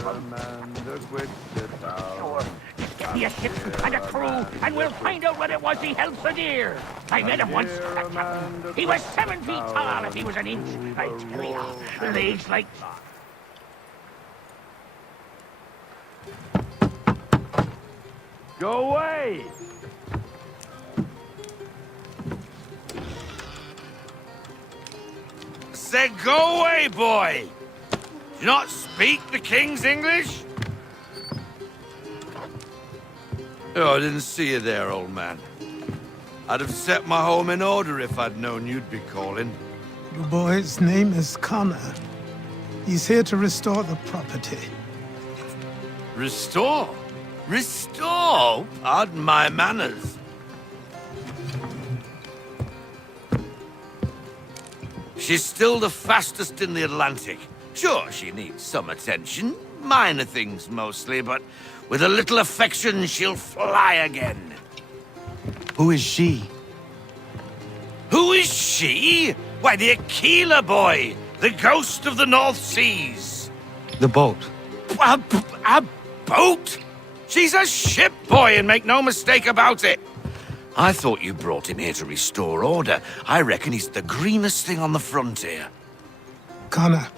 Sure. Just get me a ship and a crew, and we'll find out what it was he held so dear. I met him once, that captain. He was 7 feet tall if he was an inch. I tell ya, legs like... Go away! Said go away, boy! Do you not speak the King's English? Oh, I didn't see you there, old man. I'd have set my home in order if I'd known you'd be calling. The boy's name is Connor. He's here to restore the property. Restore? Restore? Pardon my manners. She's still the fastest in the Atlantic. Sure, she needs some attention. Minor things mostly, but with a little affection, she'll fly again. Who is she? Who is she? Why, the Aquila boy, the ghost of the North Seas. The boat. A boat? She's a ship boy, and make no mistake about it. I thought you brought him here to restore order. I reckon he's the greenest thing on the frontier. Connor,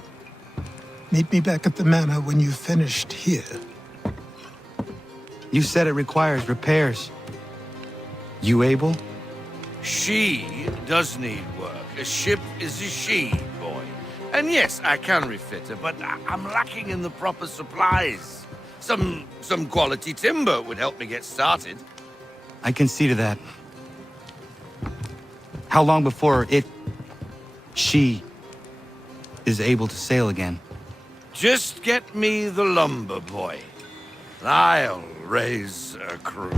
meet me back at the manor when you've finished here. You said it requires repairs. You able? She does need work. A ship is a she, boy. And yes, I can refit her, but I'm lacking in the proper supplies. Some quality timber would help me get started. I can see to that. How long before she is able to sail again? Just get me the lumber, boy. I'll raise a crew.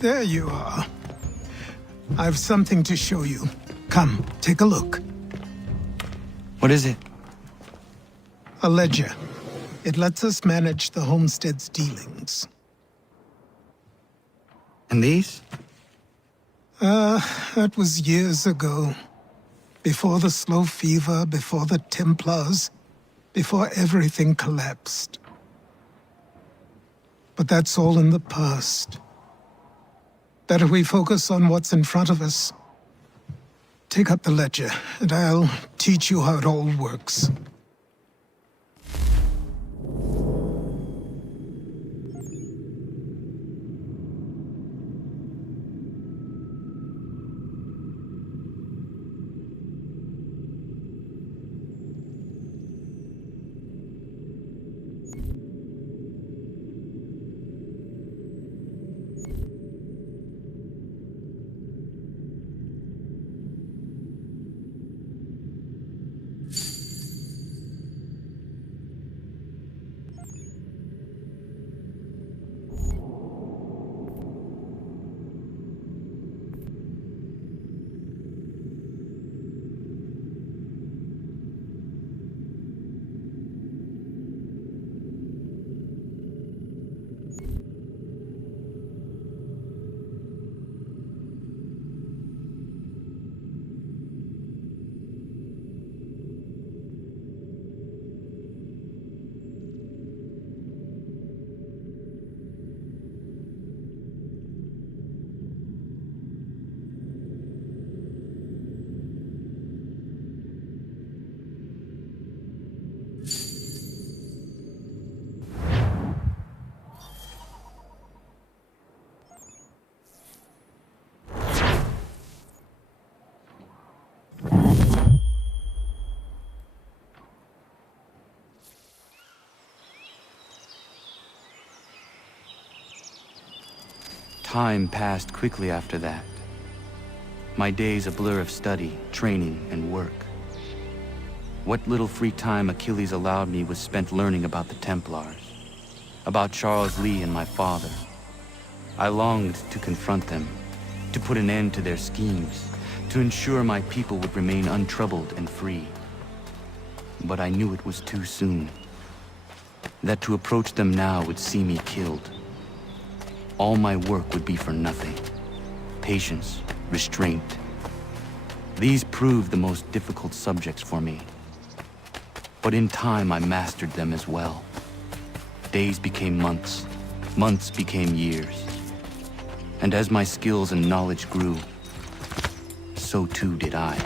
There you are. I've something to show you. Come, take a look. What is it? A ledger. It lets us manage the homestead's dealings. And these? That was years ago. Before the slow fever, before the Templars, before everything collapsed. But that's all in the past. Better we focus on what's in front of us. Take up the ledger, and I'll teach you how it all works. Time passed quickly after that. My days a blur of study, training, and work. What little free time Achilles allowed me was spent learning about the Templars, about Charles Lee and my father. I longed to confront them, to put an end to their schemes, to ensure my people would remain untroubled and free. But I knew it was too soon, that to approach them now would see me killed. All my work would be for nothing. Patience, restraint. These proved the most difficult subjects for me. But in time, I mastered them as well. Days became months, months became years. And as my skills and knowledge grew, so too did I.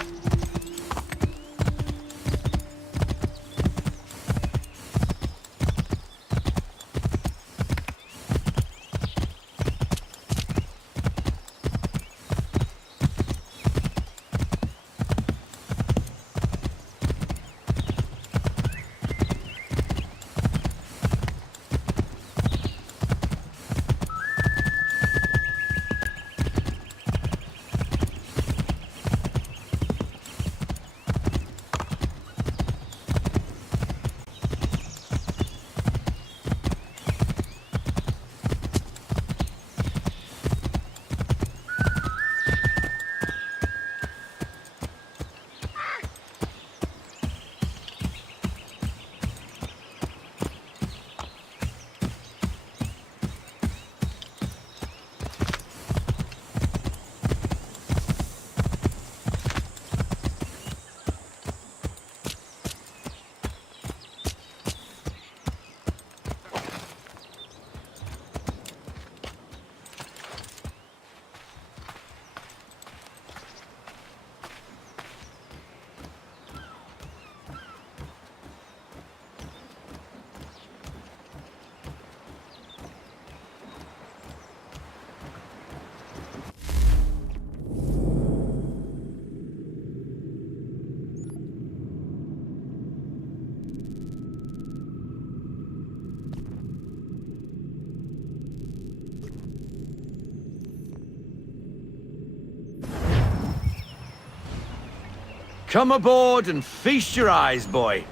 Come aboard and feast your eyes, boy.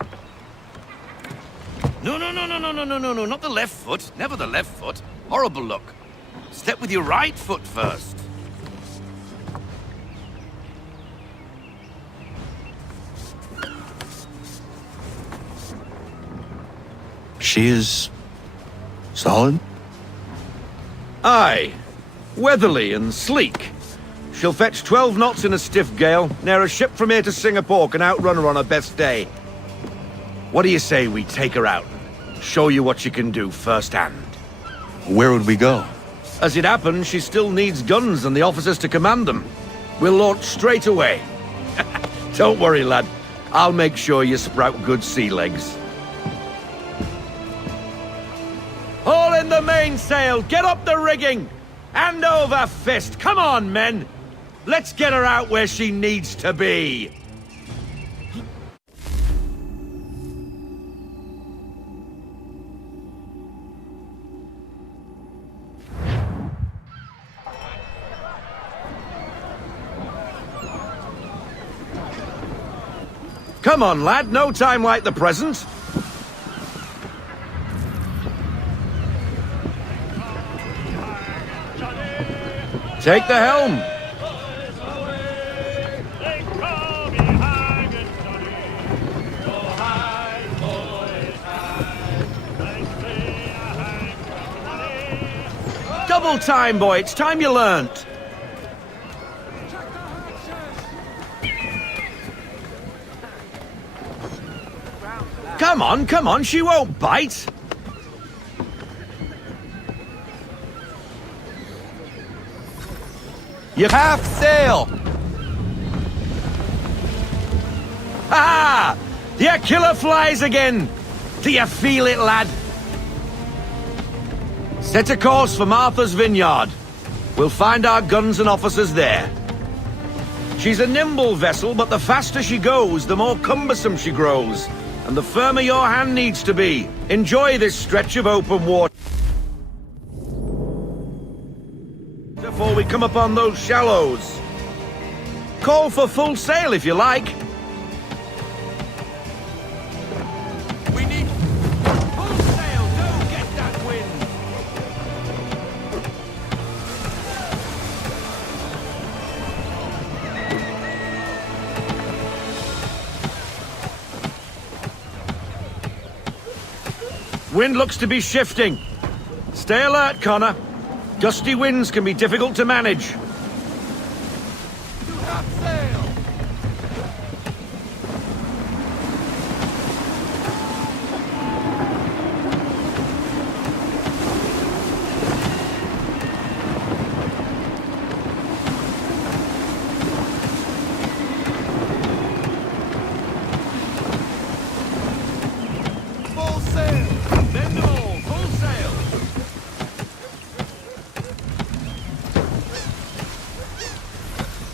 No, not the left foot. Never the left foot. Horrible look. Step with your right foot first. She is solid? Aye. Weatherly and sleek. She'll fetch 12 knots in a stiff gale. Ne'er a ship from here to Singapore can outrun her on her best day. What do you say we take her out? Show you what she can do firsthand. Where would we go? As it happens, she still needs guns and the officers to command them. We'll launch straight away. Don't worry, lad. I'll make sure you sprout good sea legs. Haul in the mainsail! Get up the rigging! Hand over fist! Come on, men! Let's get her out where she needs to be! Come on, lad. No time like the present. Take the helm. Double time, boy. It's time you learnt. Come on, she won't bite. You half sail. Ha! Your killer flies again. Do you feel it, lad? Set a course for Martha's Vineyard. We'll find our guns and officers there. She's a nimble vessel, but the faster she goes, the more cumbersome she grows. And the firmer your hand needs to be. Enjoy this stretch of open water. before we come upon those shallows. Call for full sail if you like. We need full sail. Don't get that wind. Wind looks to be shifting. Stay alert, Connor. Gusty winds can be difficult to manage.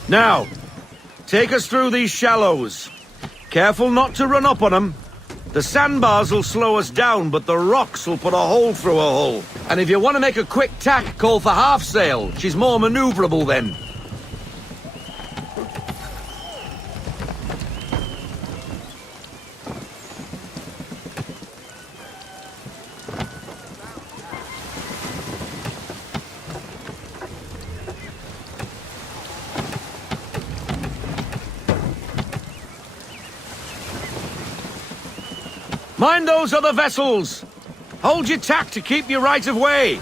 Now, take us through these shallows. Careful not to run up on them. The sandbars will slow us down, but the rocks will put a hole through a hull. And if you want to make a quick tack, call for half sail. She's more maneuverable then. Mind those other vessels! Hold your tack to keep your right of way!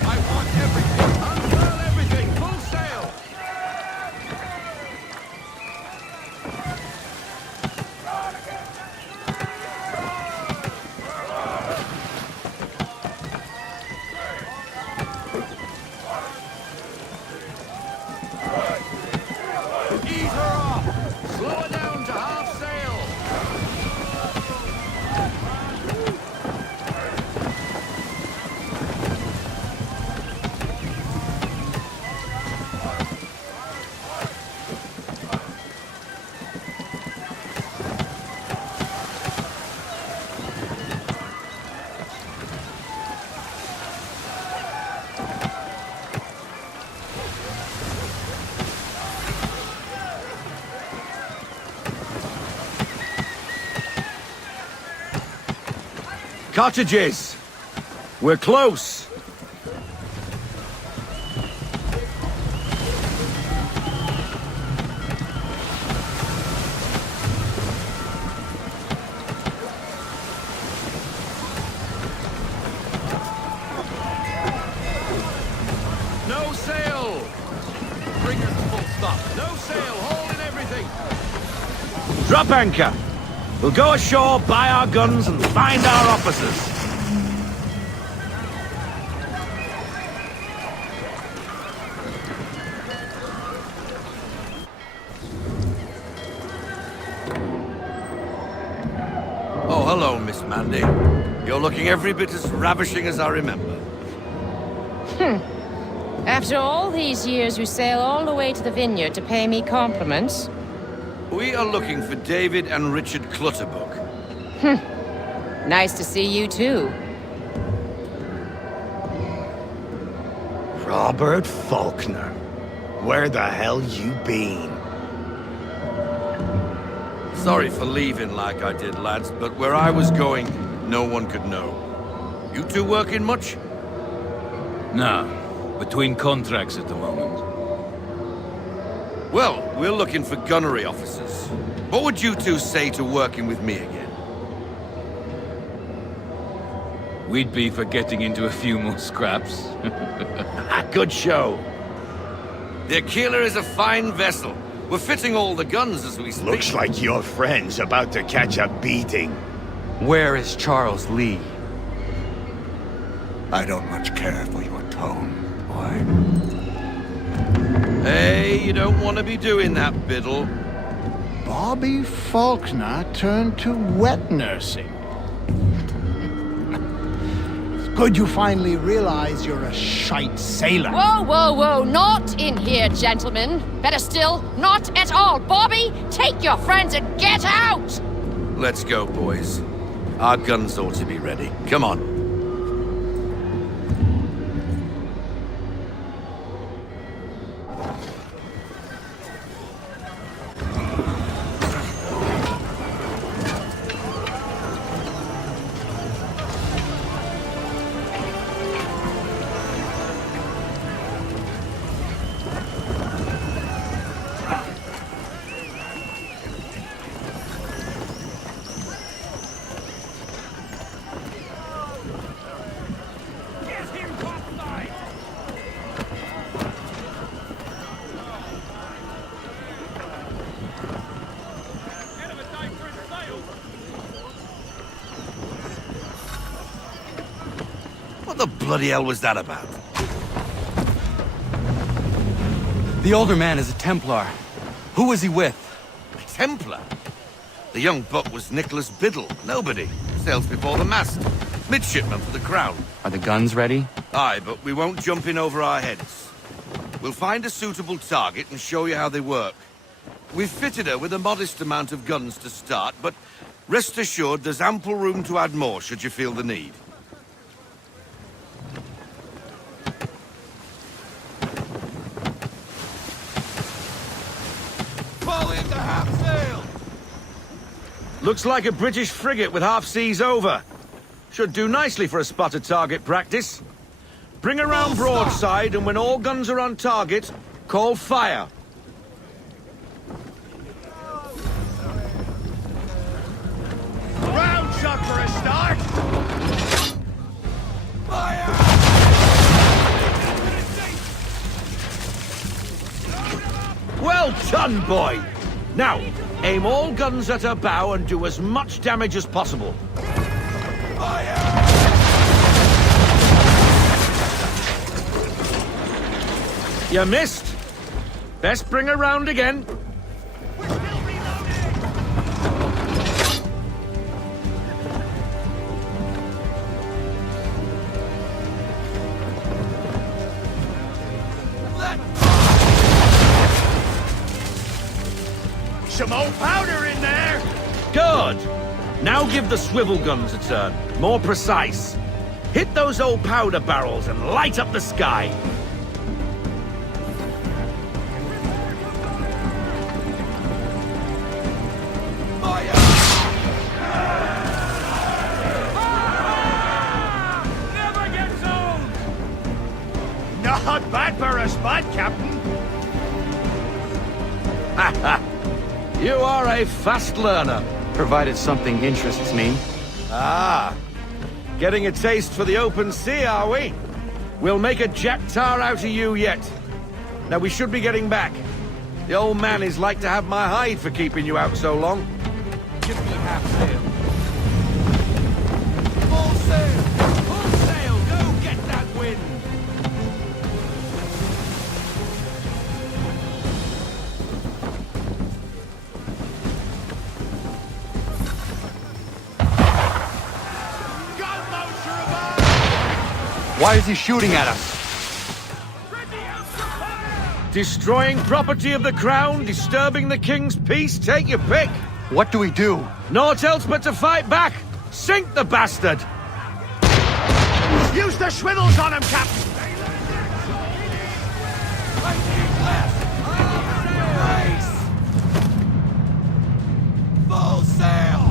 I want everything! Unfurl everything! Full sail! Ease her off! Slow her down to half sail! Cottages! We're close! No sail! Bring her to full stop. No sail, hold in everything! Drop anchor! We'll go ashore, buy our guns, and find our officers. Oh, hello, Miss Mandy. You're looking every bit as ravishing as I remember. After all these years, you sail all the way to the vineyard to pay me compliments? We are looking for David and Richard Clutterbuck. Nice to see you, too. Robert Faulkner. Where the hell you been? Sorry for leaving like I did, lads, but where I was going, no one could know. You two working much? No. Between contracts at the moment. Well, we're looking for gunnery officers. What would you two say to working with me again? We'd be for getting into a few more scraps. Good show. The Aquila is a fine vessel. We're fitting all the guns as we speak. Looks like your friend's about to catch a beating. Where is Charles Lee? I don't much care for your tone, boy. Hey, you don't want to be doing that, Biddle. Bobby Faulkner turned to wet nursing. It's Good you finally realize you're a shite sailor. Whoa, whoa, whoa, not in here, gentlemen. Better still, not at all. Bobby, take your friends and get out! Let's go, boys. Our guns ought to be ready. Come on. What the bloody hell was that about? The older man is a Templar. Who was he with? A Templar? The young buck was Nicholas Biddle. Nobody. Sails before the mast. Midshipman for the Crown. Are the guns ready? Aye, but we won't jump in over our heads. We'll find a suitable target and show you how they work. We've fitted her with a modest amount of guns to start, but rest assured there's ample room to add more should you feel the need. Fall into half sail! Looks like a British frigate with half seas over. Should do nicely for a spotted target practice. Bring around broadside, and when all guns are on target, call fire. Round shot for a start. Well done, boy! Now, aim all guns at her bow and do as much damage as possible. You missed. Best bring her round again. Some old powder in there. Good. Now give the swivel guns a turn. More precise. Hit those old powder barrels and light up the sky. Never gets old! Not bad for a spot, Captain. You are a fast learner. Provided something interests me. Ah, getting a taste for the open sea, are we? We'll make a jack tar out of you yet. Now we should be getting back. The old man is like to have my hide for keeping you out so long. Give me half sail. Full sail! Full sail! Go get that wind! Why is he shooting at us? Destroying property of the crown, disturbing the king's peace, take your pick. What do we do? Naught else but to fight back. Sink the bastard! Use the swivels on him, Captain. Full sail!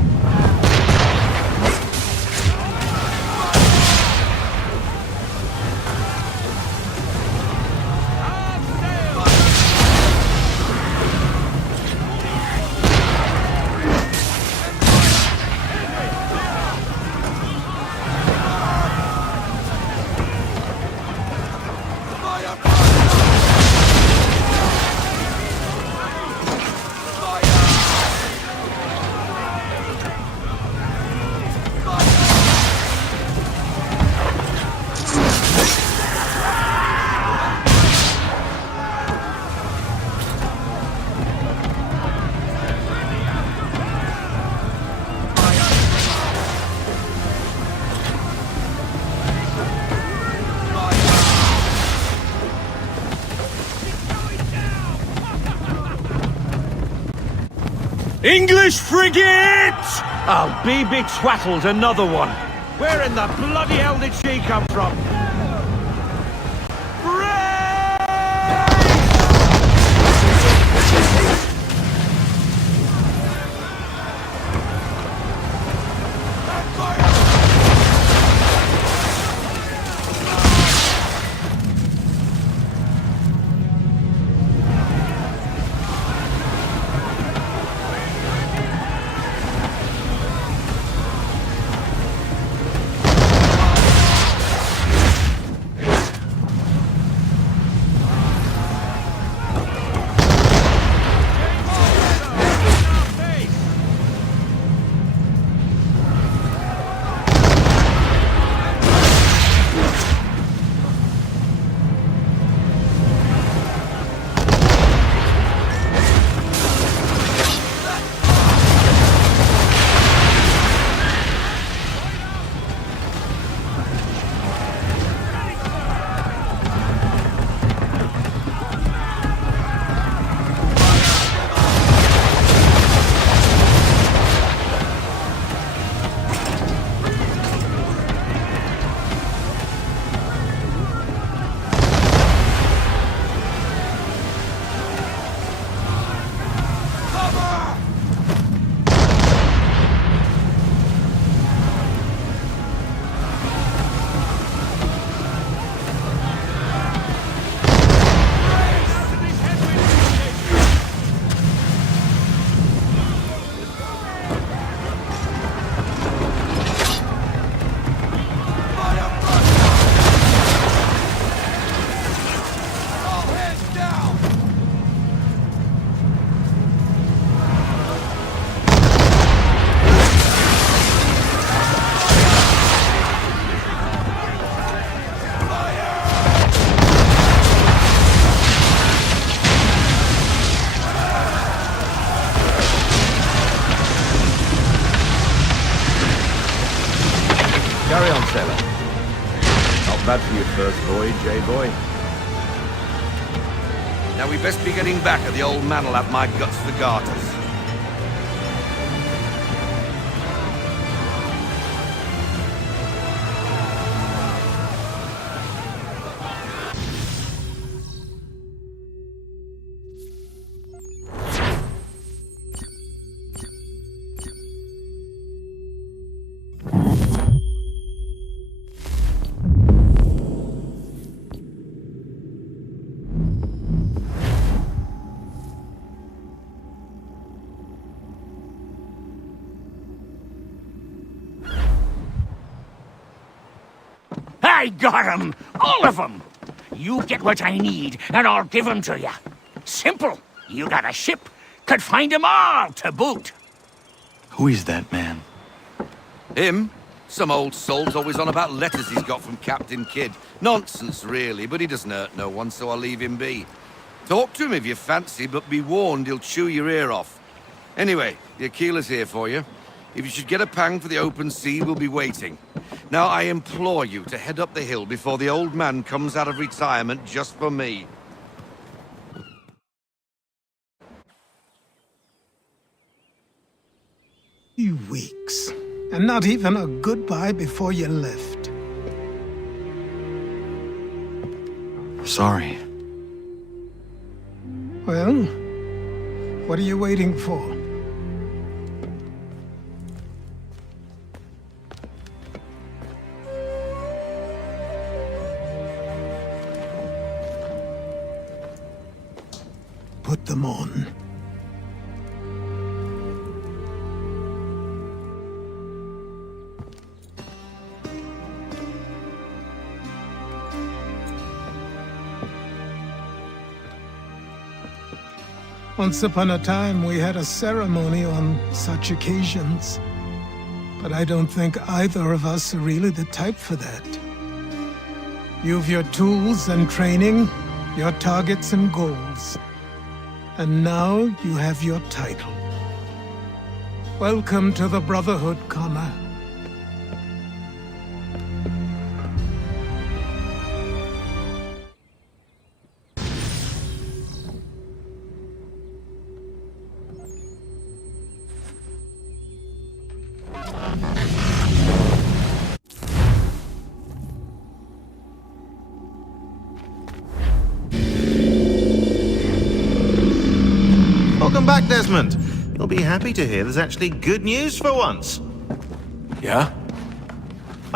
English frigate! I'll be betwattled, another one. Where in the bloody hell did she come from? Carry on, sailor. Not bad for your first voyage, eh, boy? Now we best be getting back, or the old man'll have my guts for garters. I got 'em! All of 'em! You get what I need, and I'll give 'em to you. Simple. You got a ship. Could find 'em all to boot. Who is that man? Him? Some old salt's always on about letters he's got from Captain Kidd. Nonsense, really, but he doesn't hurt no one, so I'll leave him be. Talk to him if you fancy, but be warned he'll chew your ear off. Anyway, the Aquila's here for you. If you should get a pang for the open sea, we'll be waiting. Now, I implore you to head up the hill before the old man comes out of retirement just for me. 2 weeks. And not even a goodbye before you left. Sorry. Well, what are you waiting for? Put them on. Once upon a time, we had a ceremony on such occasions. But I don't think either of us are really the type for that. You've your tools and training, your targets and goals. And now you have your title. Welcome to the Brotherhood, Connor. Welcome back, Desmond. You'll be happy to hear there's actually good news for once. Yeah?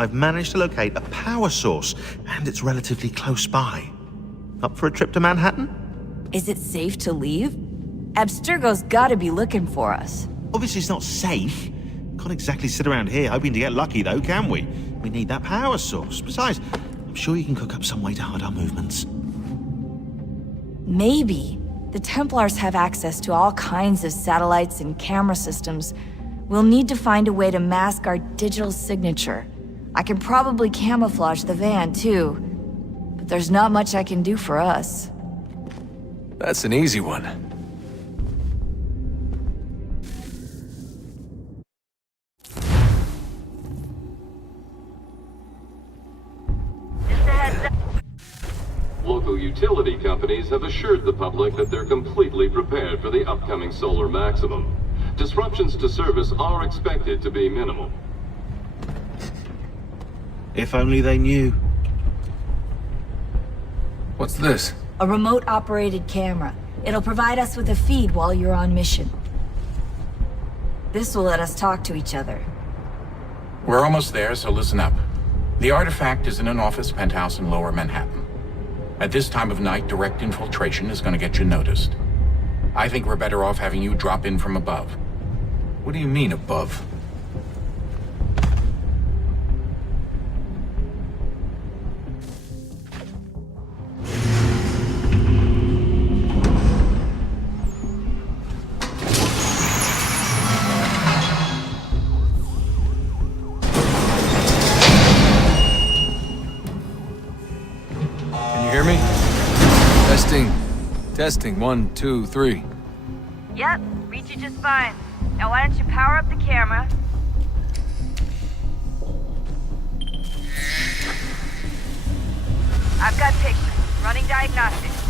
I've managed to locate a power source, and it's relatively close by. Up for a trip to Manhattan? Is it safe to leave? Abstergo's gotta be looking for us. Obviously it's not safe. Can't exactly sit around here hoping to get lucky, though, can we? We need that power source. Besides, I'm sure you can cook up some way to hide our movements. Maybe. The Templars have access to all kinds of satellites and camera systems. We'll need to find a way to mask our digital signature. I can probably camouflage the van, too. But there's not much I can do for us. That's an easy one. Local utility companies have assured the public that they're completely prepared for the upcoming solar maximum. Disruptions to service are expected to be minimal. If only they knew. What's this? A remote-operated camera. It'll provide us with a feed while you're on mission. This will let us talk to each other. We're almost there, so listen up. The artifact is in an office penthouse in Lower Manhattan. At this time of night, direct infiltration is going to get you noticed. I think we're better off having you drop in from above. What do you mean, above? Testing, 1, 2, 3. Yep, reach you just fine. Now why don't you power up the camera? I've got pictures. Running diagnostics.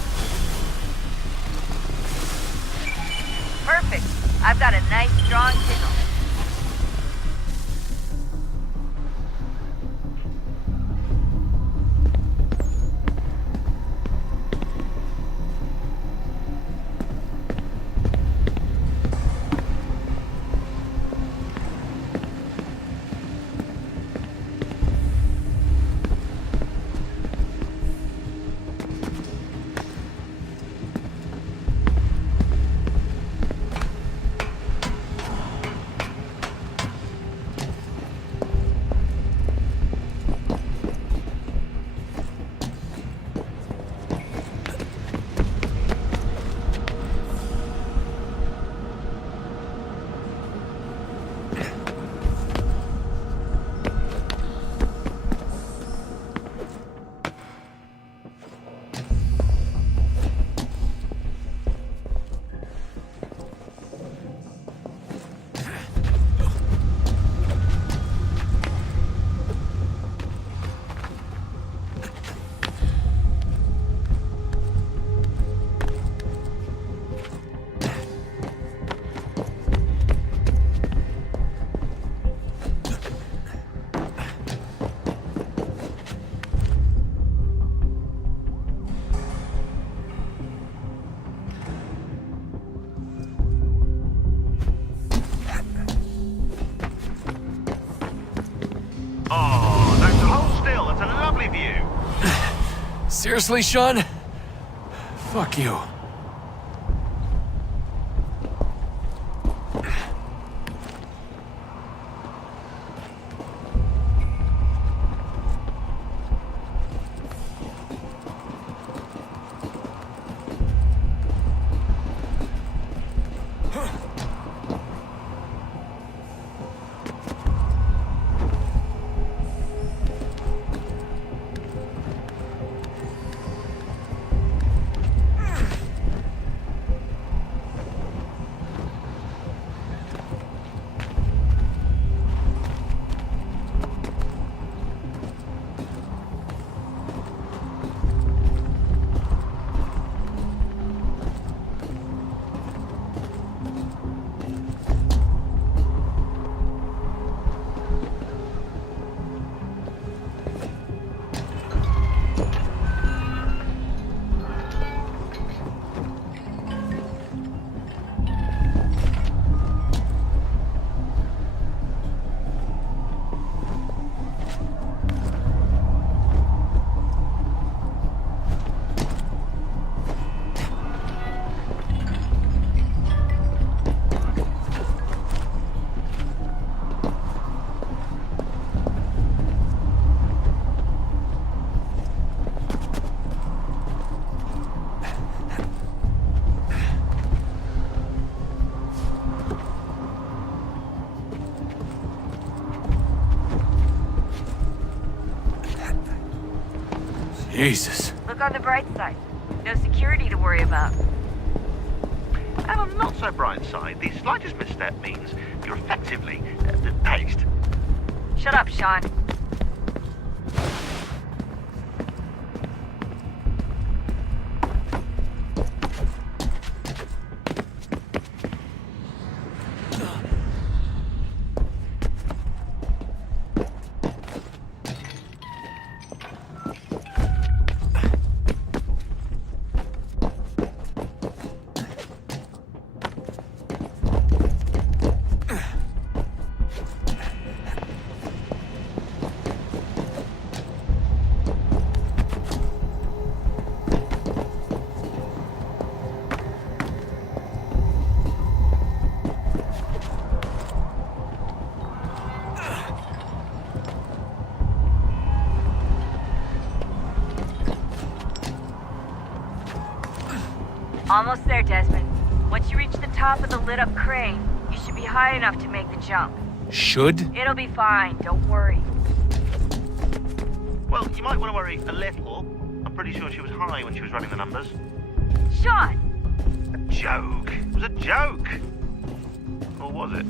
Perfect. I've got a nice, strong signal. Oh, don't hold still. It's a lovely view. Seriously, Sean? Fuck you. Jesus. Look on the bright side. No security to worry about. And on the not so bright side, the slightest misstep means you're effectively paced. Shut up, Sean. Almost there, Desmond. Once you reach the top of the lit-up crane, you should be high enough to make the jump. Should? It'll be fine, don't worry. Well, you might want to worry a little. I'm pretty sure she was high when she was running the numbers. Sean! A joke. It was a joke. Or was it?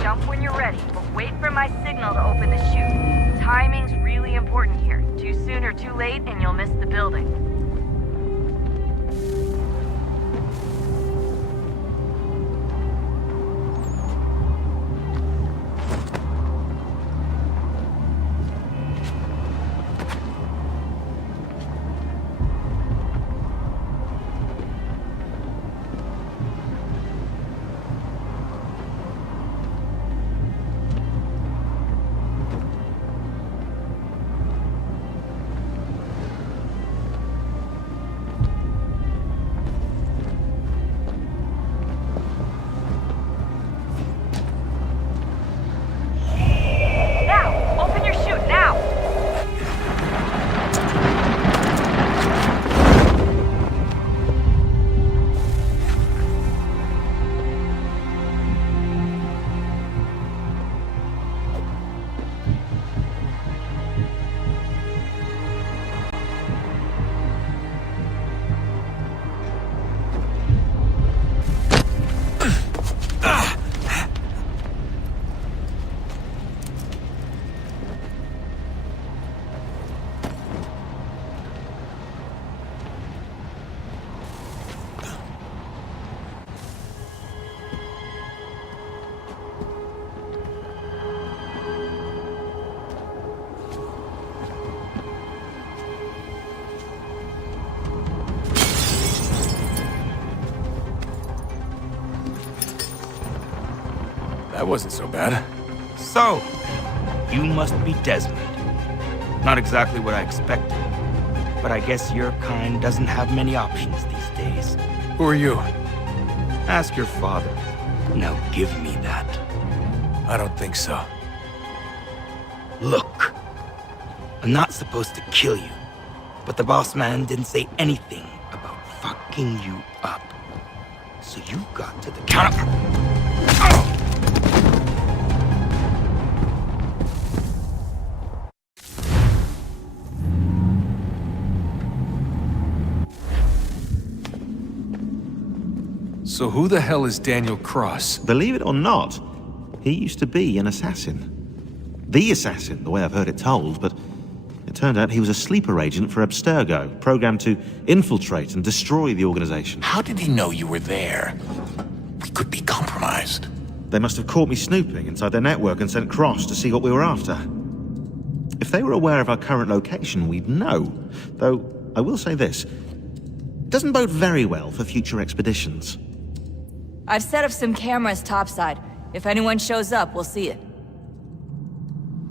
Jump when you're ready, but wait for my signal to open the chute. Timing's really important here. Too soon or too late, and you'll miss the building. That wasn't so bad. So, you must be Desmond. Not exactly what I expected, but I guess your kind doesn't have many options these days. Who are you? Ask your father. Now give me that. I don't think so. Look, I'm not supposed to kill you, but the boss man didn't say anything about fucking you up. So you got to the counter. So who the hell is Daniel Cross? Believe it or not, he used to be an assassin. The assassin, the way I've heard it told, but it turned out he was a sleeper agent for Abstergo, programmed to infiltrate and destroy the organization. How did he know you were there? We could be compromised. They must have caught me snooping inside their network and sent Cross to see what we were after. If they were aware of our current location, we'd know. Though, I will say this. It doesn't bode very well for future expeditions. I've set up some cameras topside. If anyone shows up, we'll see it.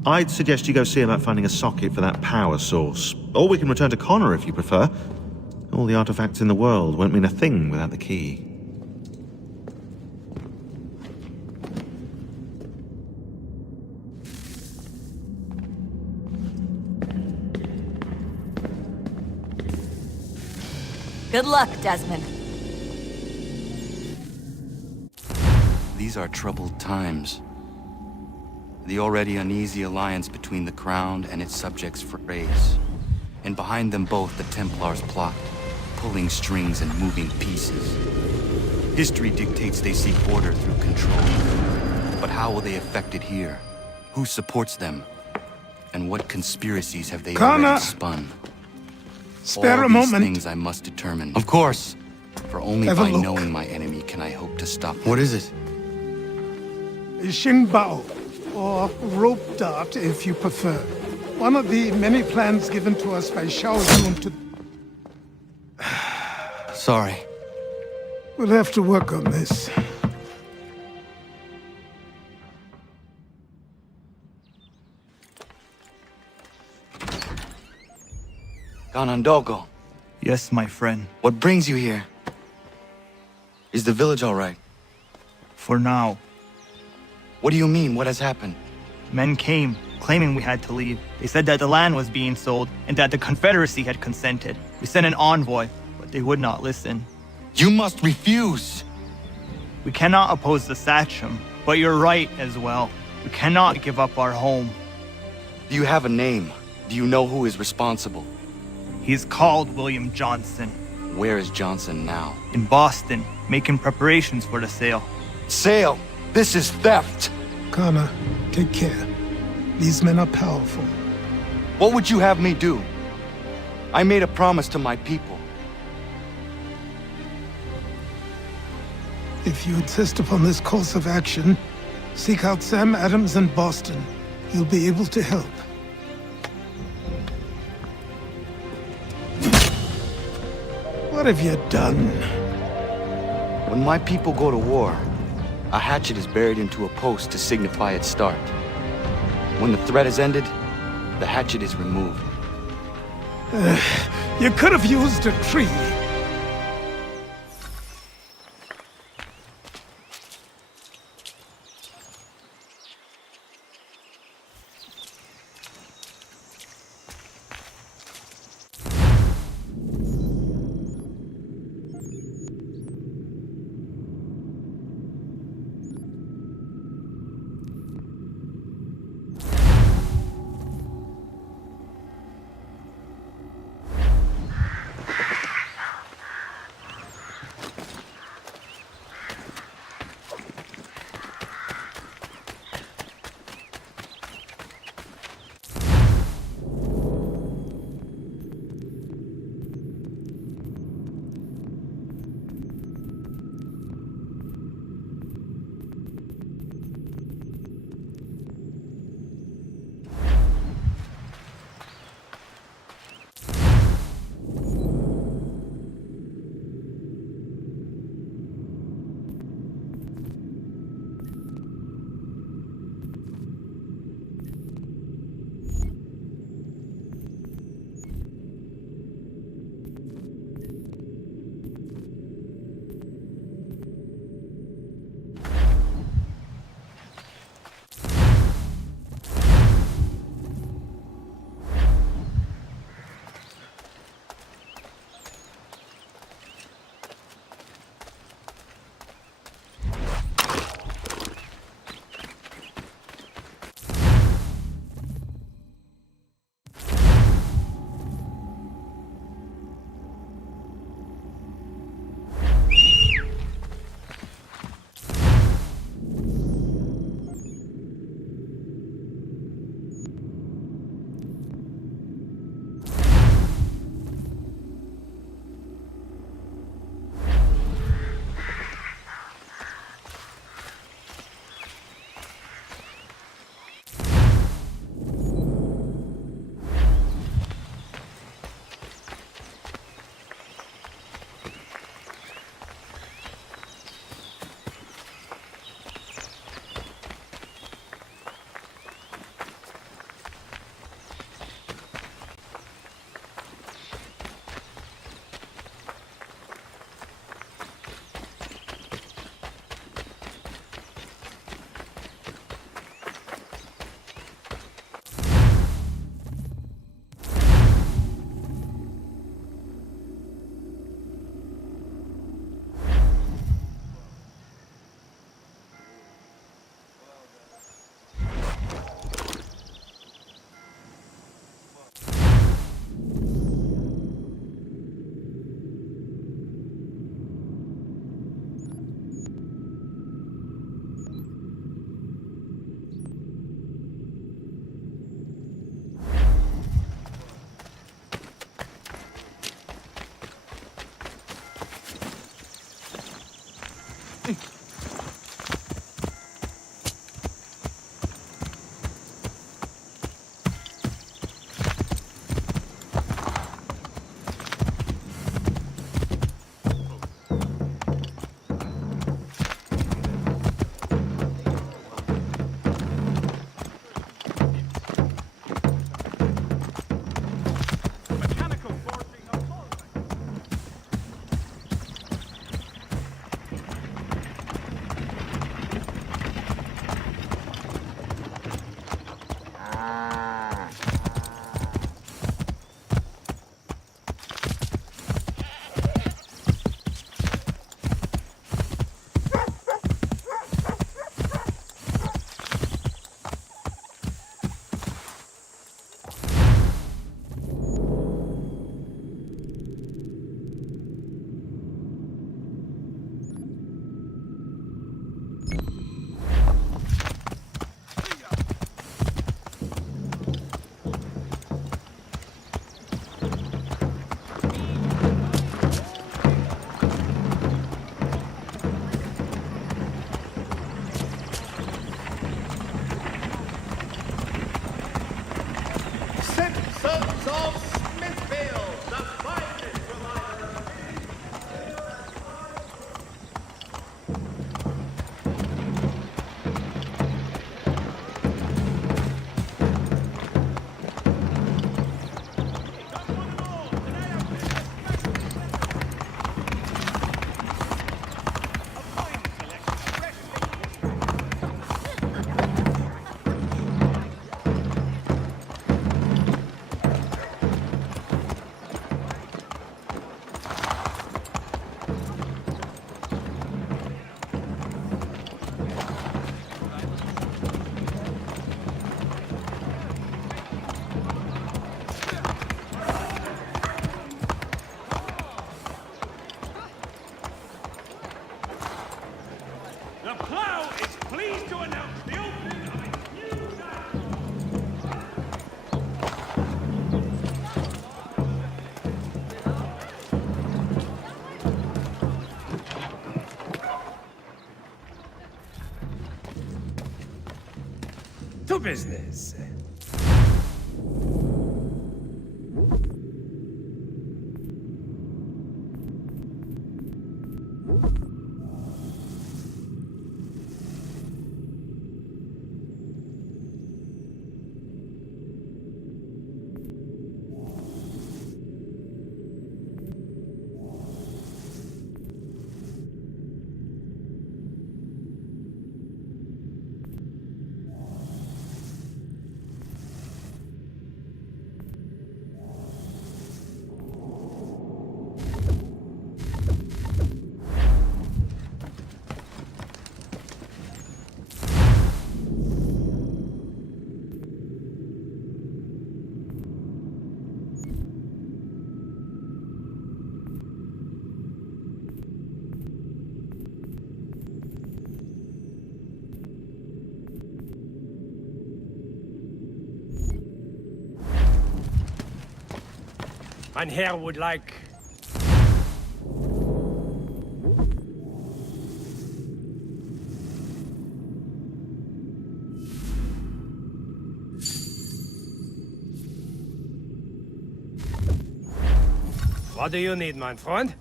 I'd suggest you go see about finding a socket for that power source. Or we can return to Connor if you prefer. All the artifacts in the world won't mean a thing without the key. Good luck, Desmond. These are troubled times. The already uneasy alliance between the Crown and its subjects frays. And behind them both the Templars plot, pulling strings and moving pieces. History dictates they seek order through control. But how will they affect it here? Who supports them? And what conspiracies have they already spun? Spare All a these moment. things I must determine. Of course! For only Have a by look. knowing my enemy can I hope to stop them. What is it? Xingbao, or rope dart if you prefer. One of the many plans given to us by Shao Yun to... Sorry. We'll have to work on this. Ganondogo, Yes, my friend. what brings you here? Is the village all right? For now. What do you mean? What has happened? Men came, claiming we had to leave. They said that the land was being sold, and that the Confederacy had consented. We sent an envoy, but they would not listen. You must refuse! We cannot oppose the Sachem, but you're right as well. We cannot give up our home. Do you have a name? Do you know who is responsible? He's called William Johnson. Where is Johnson now? In Boston, making preparations for the sale. Sale! This is theft! Connor, take care. These men are powerful. What would you have me do? I made a promise to my people. If you insist upon this course of action, seek out Sam Adams in Boston. He'll be able to help. What have you done? When my people go to war, a hatchet is buried into a post to signify its start. When the threat is ended, the hatchet is removed. You could have used a tree. To business. Mein Herr would like... What do you need, mein Freund?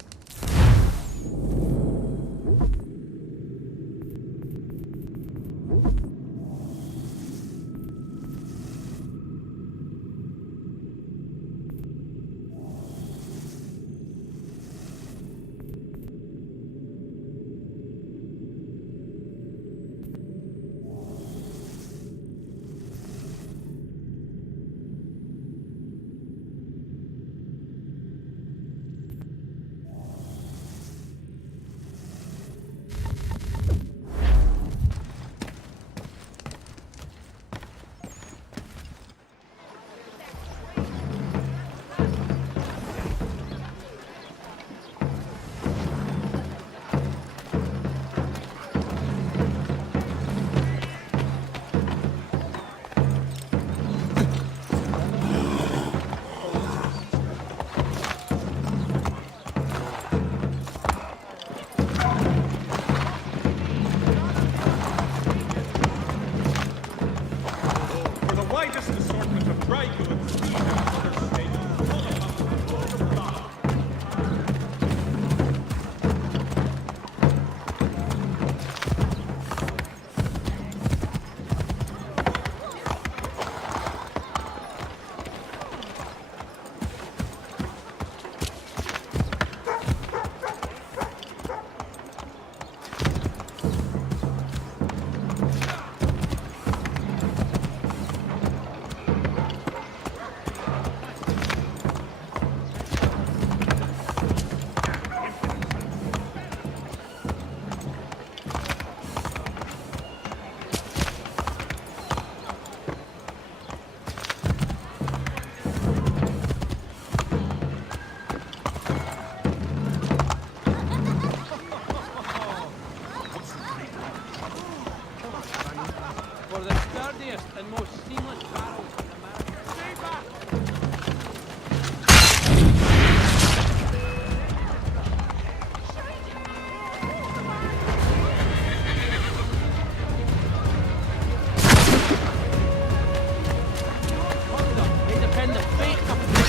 They defend the faith of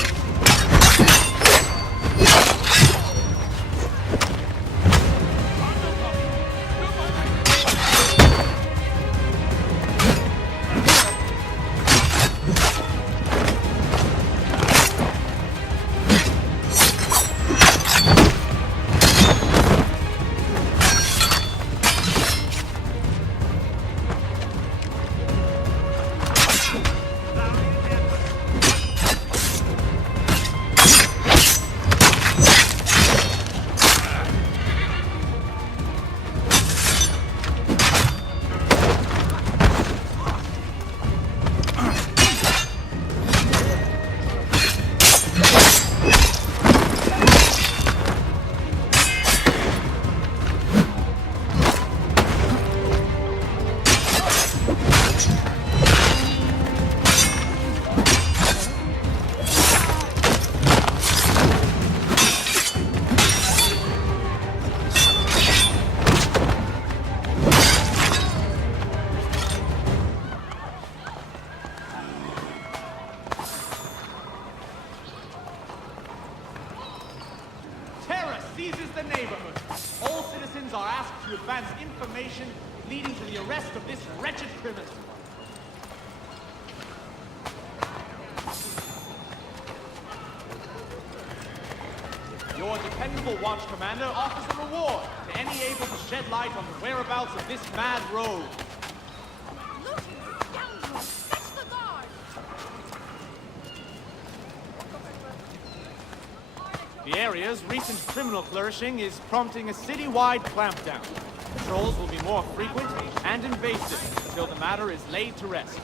the neighborhood. All citizens are asked to advance information leading to the arrest of this wretched criminal. Your dependable watch commander offers a reward to any able to shed light on the whereabouts of this mad rogue. Look, scoundrel! Fetch the guard! The area's recent criminal flourishing is prompting a city-wide clampdown. Patrols will be more frequent and invasive until the matter is laid to rest.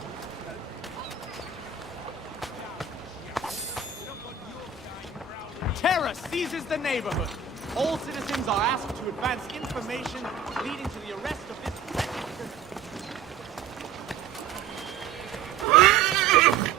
Terror seizes the neighborhood. All citizens are asked to advance information leading to the arrest of this wretched criminal.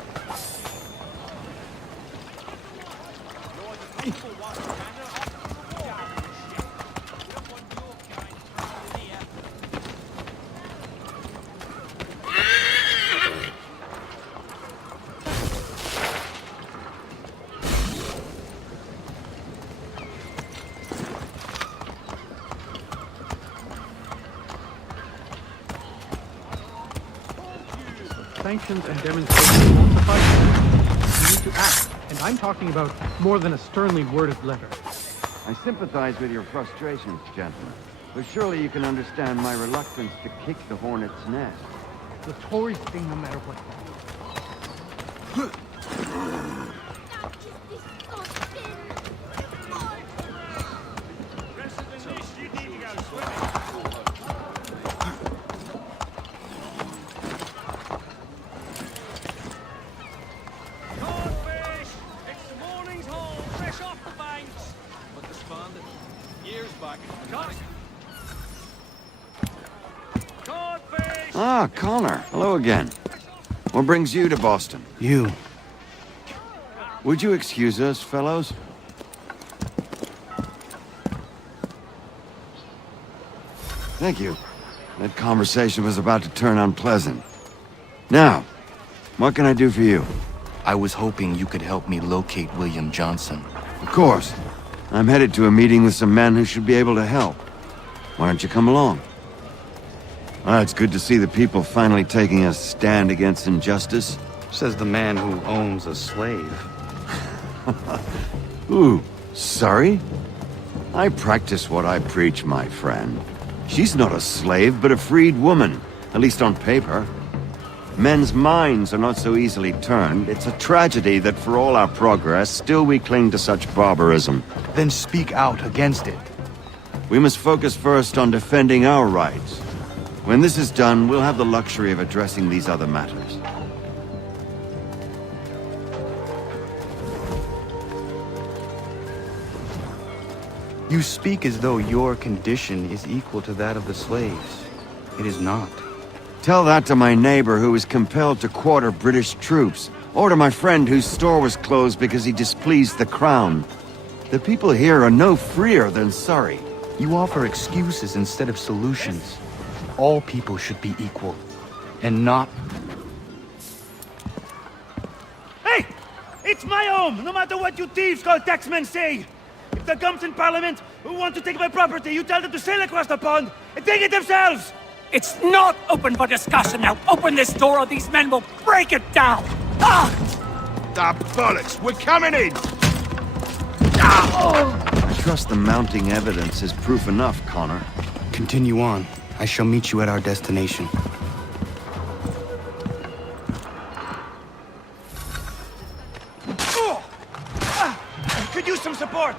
Sanctions and demonstrations won't suffice. You need to act, and I'm talking about more than a sternly worded letter. I sympathize with your frustrations, gentlemen. But surely you can understand my reluctance to kick the hornet's nest. The Tories sting no matter what. Ah, Connor. Hello again. What brings you to Boston? You. Would you excuse us, fellows? Thank you. That conversation was about to turn unpleasant. Now, what can I do for you? I was hoping you could help me locate William Johnson. Of course. I'm headed to a meeting with some men who should be able to help. Why don't you come along? It's good to see the people finally taking a stand against injustice. Says the man who owns a slave. Ooh, sorry? I practice what I preach, my friend. She's not a slave, but a freed woman, at least on paper. Men's minds are not so easily turned. It's a tragedy that for all our progress, still we cling to such barbarism. Then speak out against it. We must focus first on defending our rights. When this is done, we'll have the luxury of addressing these other matters. You speak as though your condition is equal to that of the slaves. It is not. Tell that to my neighbor who was compelled to quarter British troops, or to my friend whose store was closed because he displeased the crown. The people here are no freer than Surrey. You offer excuses instead of solutions. All people should be equal, and not... Hey! It's my home, no matter what you thieves called taxmen say! If the gums in Parliament who want to take my property, you tell them to sail across the pond and take it themselves! It's not open for discussion now. Open this door or these men will break it down. Ah! Ah, bollocks! We're coming in! I trust the mounting evidence is proof enough, Connor. Continue on. I shall meet you at our destination. Could use some support!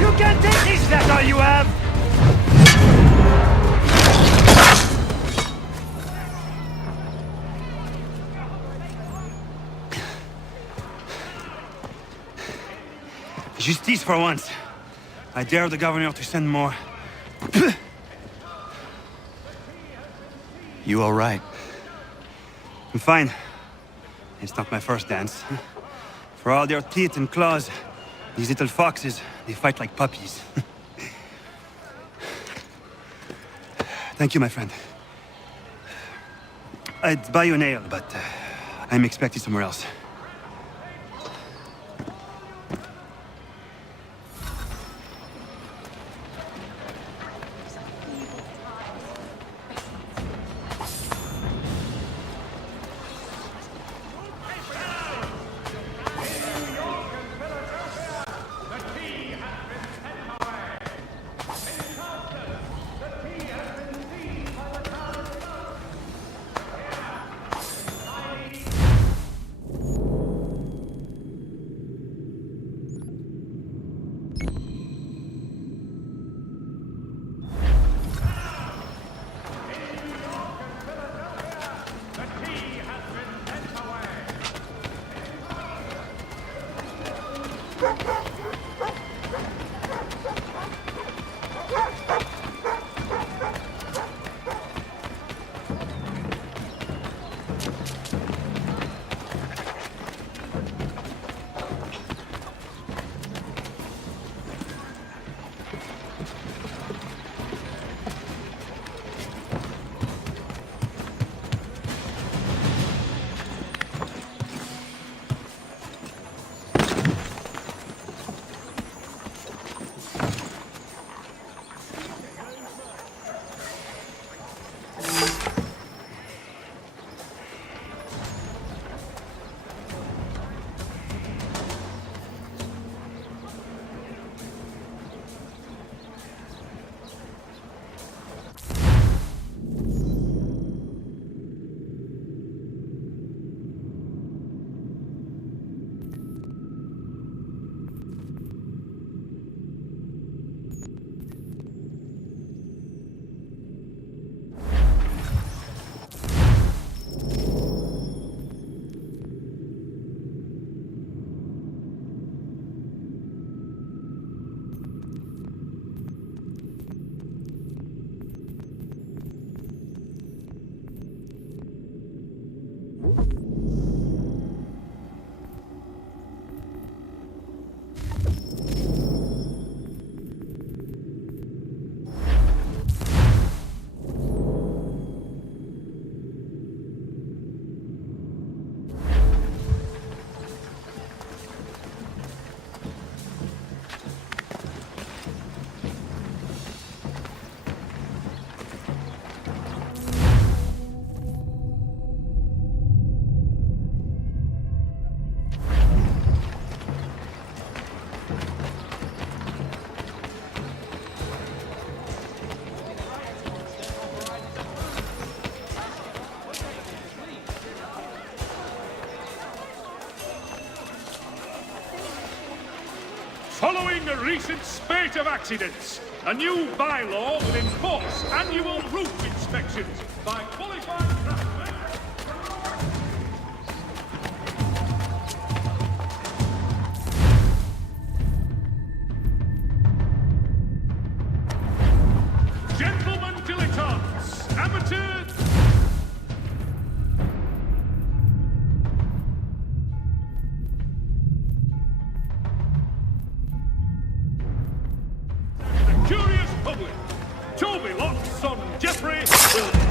You can't take this, that's all you have! Justice for once. I dare the governor to send more. You all right? I'm fine. It's not my first dance. For all their teeth and claws, these little foxes, they fight like puppies. Thank you, my friend. I'd buy you an ale, but I'm expecting somewhere else. recent spate of accidents. A new bylaw will enforce annual roof inspections by qualified craftsmen. Gentlemen dilettantes, amateurs. The curious public. Toby Locke's son Jeffrey will...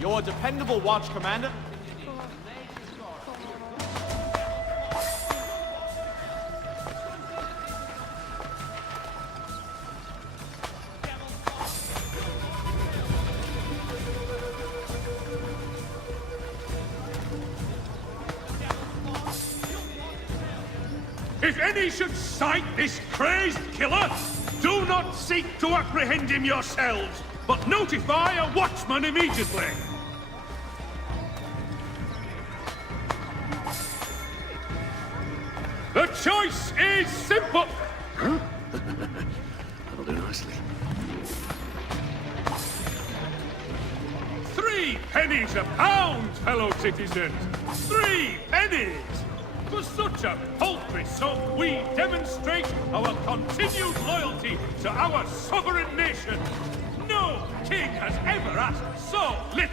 Your dependable watch commander. If any should sight this crazed killer, do not seek to apprehend him yourselves, but notify a watchman immediately. The choice is simple. Huh? That'll do nicely. 3 pennies a pound, fellow citizens! 3 pennies! For such a paltry sum, we demonstrate our continued loyalty to our sovereign nation. No king has ever asked so little.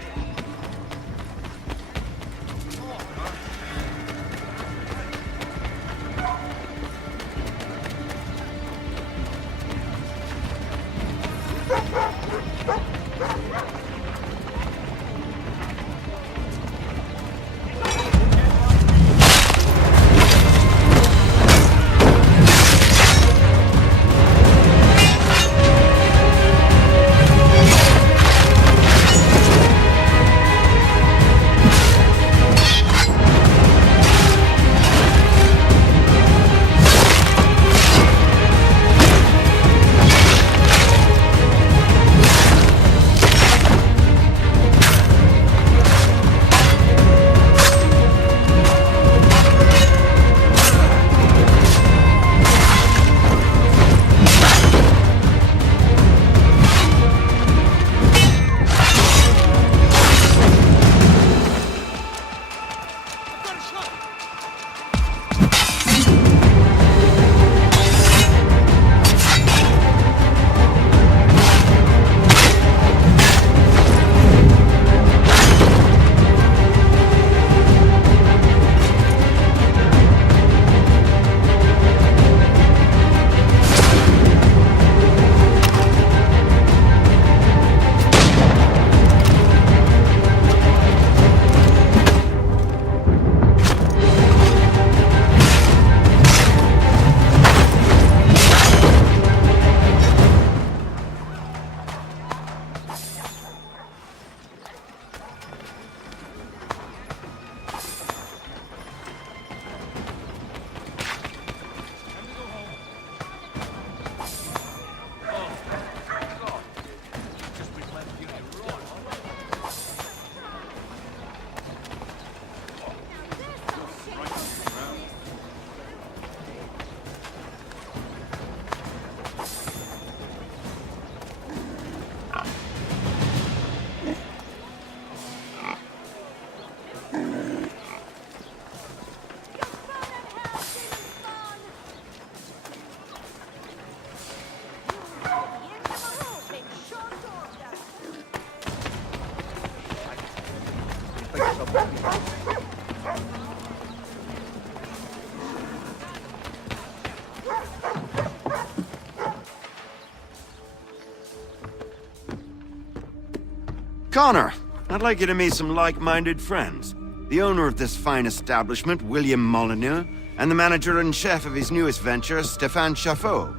Connor, I'd like you to meet some like-minded friends. The owner of this fine establishment, William Molyneux, and the manager and chef of his newest venture, Stéphane Chaffeau.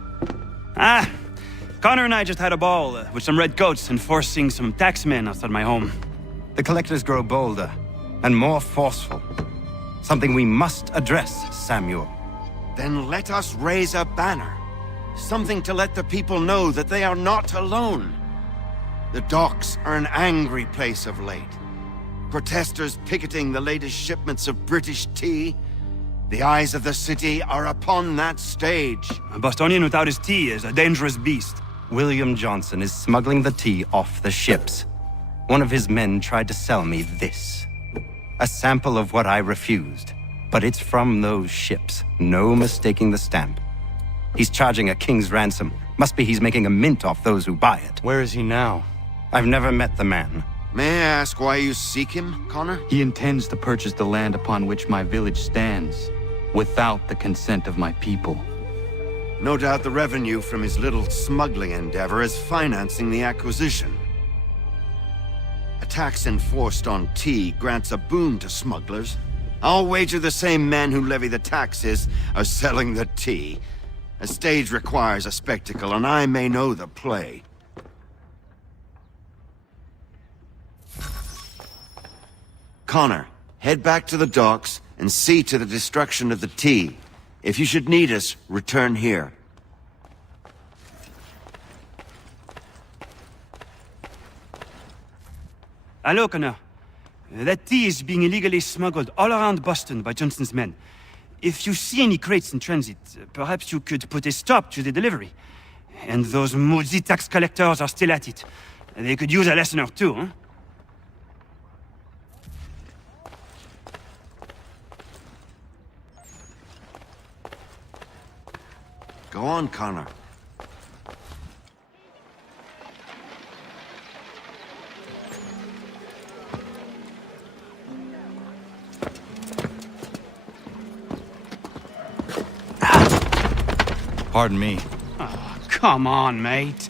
Ah, Connor and I just had a ball with some red coats enforcing some taxmen outside my home. The collectors grow bolder and more forceful. Something we must address, Samuel. Then let us raise a banner. Something to let the people know that they are not alone. The docks are an angry place of late. Protesters picketing the latest shipments of British tea. The eyes of the city are upon that stage. A Bostonian without his tea is a dangerous beast. William Johnson is smuggling the tea off the ships. One of his men tried to sell me this. A sample of what I refused. But it's from those ships. No mistaking the stamp. He's charging a king's ransom. Must be he's making a mint off those who buy it. Where is he now? I've never met the man. May I ask why you seek him, Connor? He intends to purchase the land upon which my village stands, without the consent of my people. No doubt the revenue from his little smuggling endeavor is financing the acquisition. A tax enforced on tea grants a boon to smugglers. I'll wager the same men who levy the taxes are selling the tea. A stage requires a spectacle, and I may know the play. Connor, head back to the docks and see to the destruction of the tea. If you should need us, return here. Hello, Connor. That tea is being illegally smuggled all around Boston by Johnson's men. If you see any crates in transit, perhaps you could put a stop to the delivery. And those moody tax collectors are still at it. They could use a lesson or two, huh? Go on, Connor. Pardon me. Oh, come on, mate.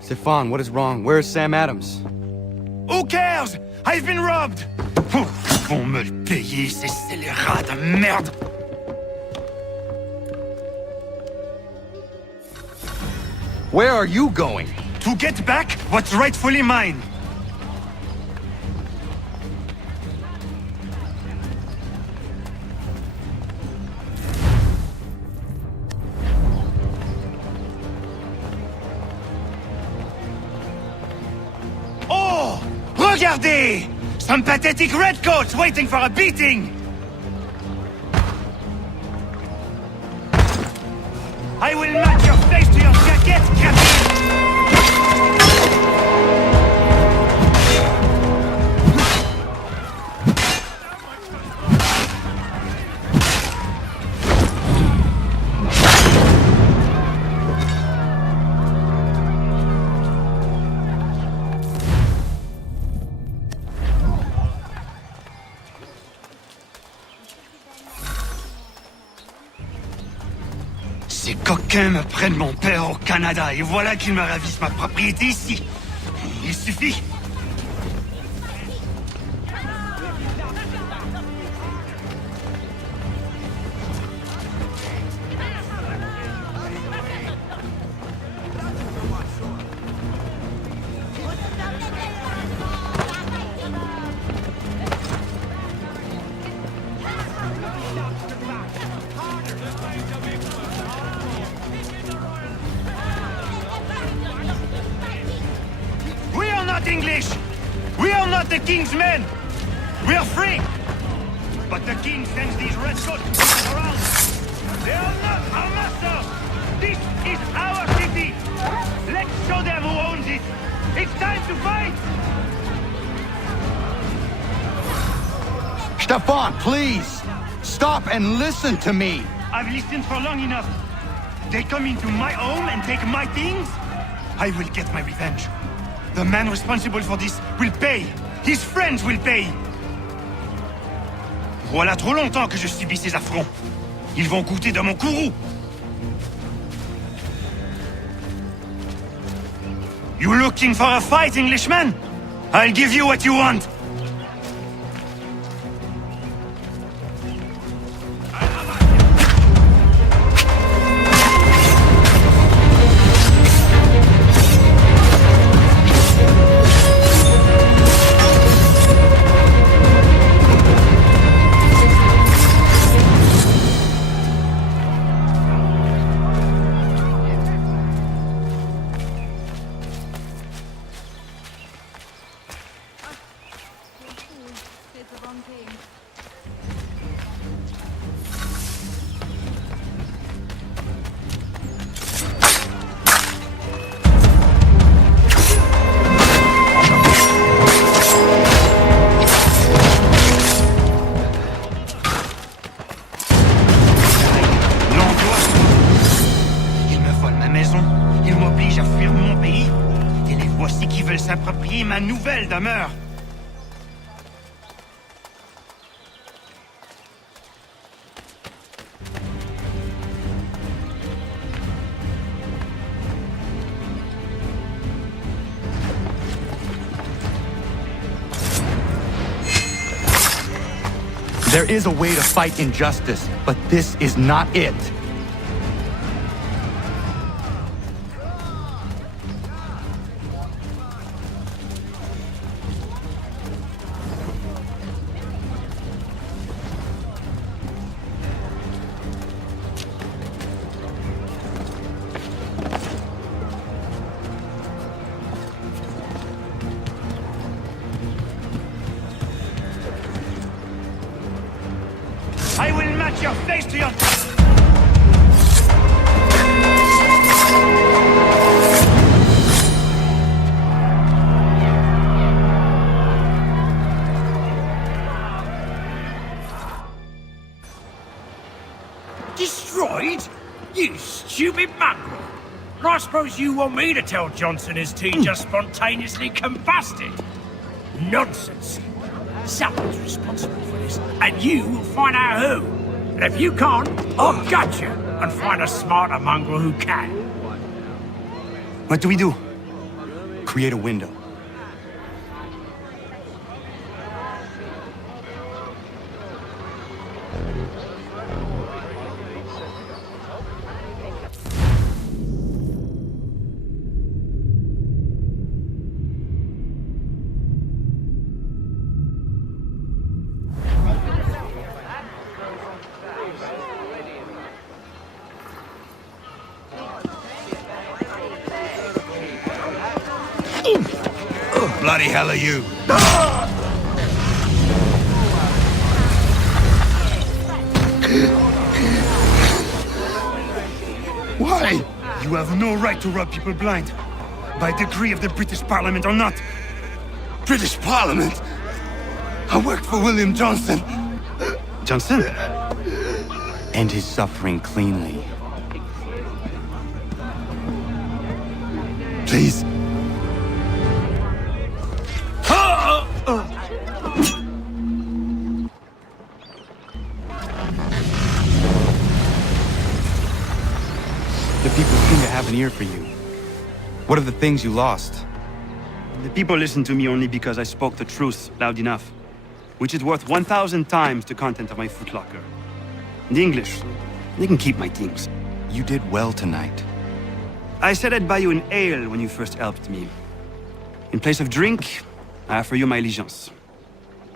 Stefan, what is wrong? Where is Sam Adams? Who cares? I've been robbed! Vont me le payer, ces scélérats de merde! Where are you going? To get back what's rightfully mine! Oh! Regardez! Some pathetic redcoats waiting for a beating! I will knock your face to your jacket, Captain! Ces coquins me prennent mon père au Canada et voilà qu'ils me ravissent ma propriété ici. Il suffit. English! We are not the king's men! We are free! But the king sends these redcoats around. They are not our master! This is our city! Let's show them who owns it! It's time to fight! Stefan, please! Stop and listen to me! I've listened for long enough. They come into my home and take my things? I will get my revenge. The man responsible for this will pay. His friends will pay. Voilà trop longtemps que je subis ces affronts. Ils vont goûter de mon courroux. You looking for a fight, Englishman? I'll give you what you want. S'approprier ma nouvelle demeure. There is a way to fight injustice, but this is not it. I will match your face to your... Destroyed? You stupid mongrel! I suppose you want me to tell Johnson his tea just spontaneously combusted? Nonsense! Someone's responsible for this, and you will find out who. And if you can't, I'll gut you and find a smarter mongrel who can. What do we do? Create a window. Bloody hell are you? Why? You have no right to rub people blind. By decree of the British Parliament or not. British Parliament? I worked for William Johnson. Johnson? End his suffering cleanly. Please. The people seem to have an ear for you. What are the things you lost? The people listen to me only because I spoke the truth loud enough, which is worth 1,000 times the content of my footlocker. The English, they can keep my things. You did well tonight. I said I'd buy you an ale when you first helped me. In place of drink, I offer you my allegiance.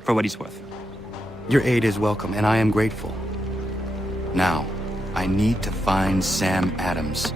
For what it's worth. Your aid is welcome, and I am grateful. Now, I need to find Sam Adams.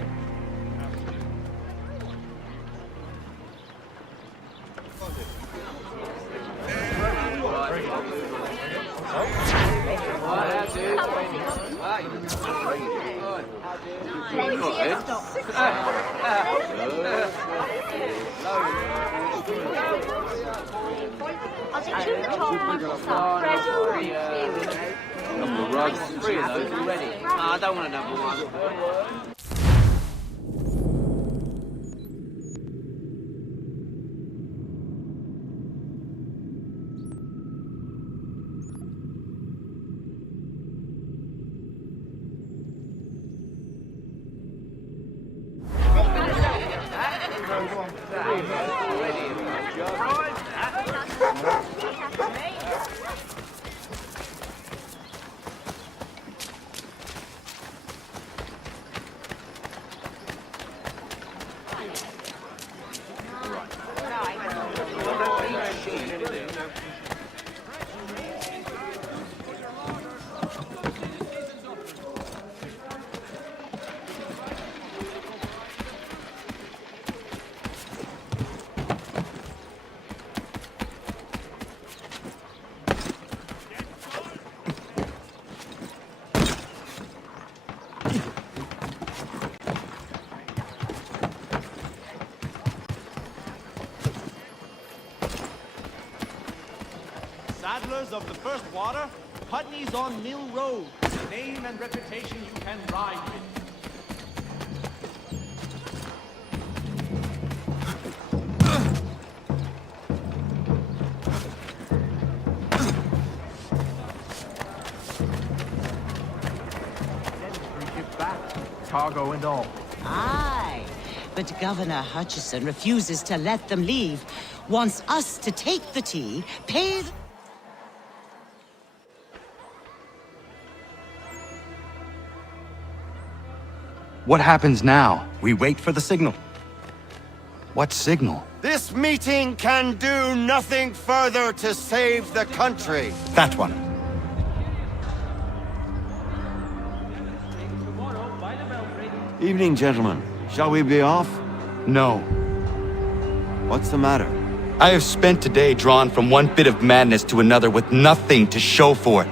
Three of those already. I don't want another one. Saddlers of the first water, Putney's on Mill Road. A name and reputation you can ride with. Cargo and all. Aye, but Governor Hutchison refuses to let them leave. Wants us to take the tea, pay the... What happens now? We wait for the signal. What signal? This meeting can do nothing further to save the country. That one. Evening, gentlemen. Shall we be off? No. What's the matter? I have spent today drawn from one bit of madness to another with nothing to show for it.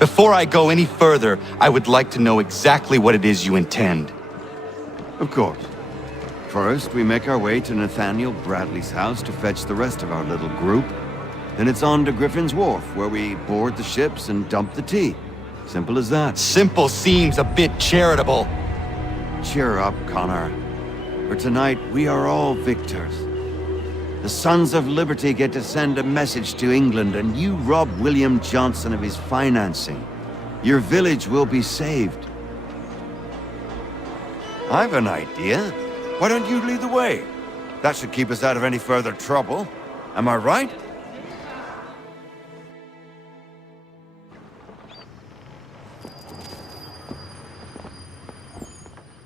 Before I go any further, I would like to know exactly what it is you intend. Of course. First, we make our way to Nathaniel Bradley's house to fetch the rest of our little group. Then it's on to Griffin's Wharf, where we board the ships and dump the tea. Simple as that. Simple seems a bit charitable. Cheer up, Connor. For tonight, we are all victors. The Sons of Liberty get to send a message to England, and you rob William Johnson of his financing. Your village will be saved. I've an idea. Why don't you lead the way? That should keep us out of any further trouble. Am I right?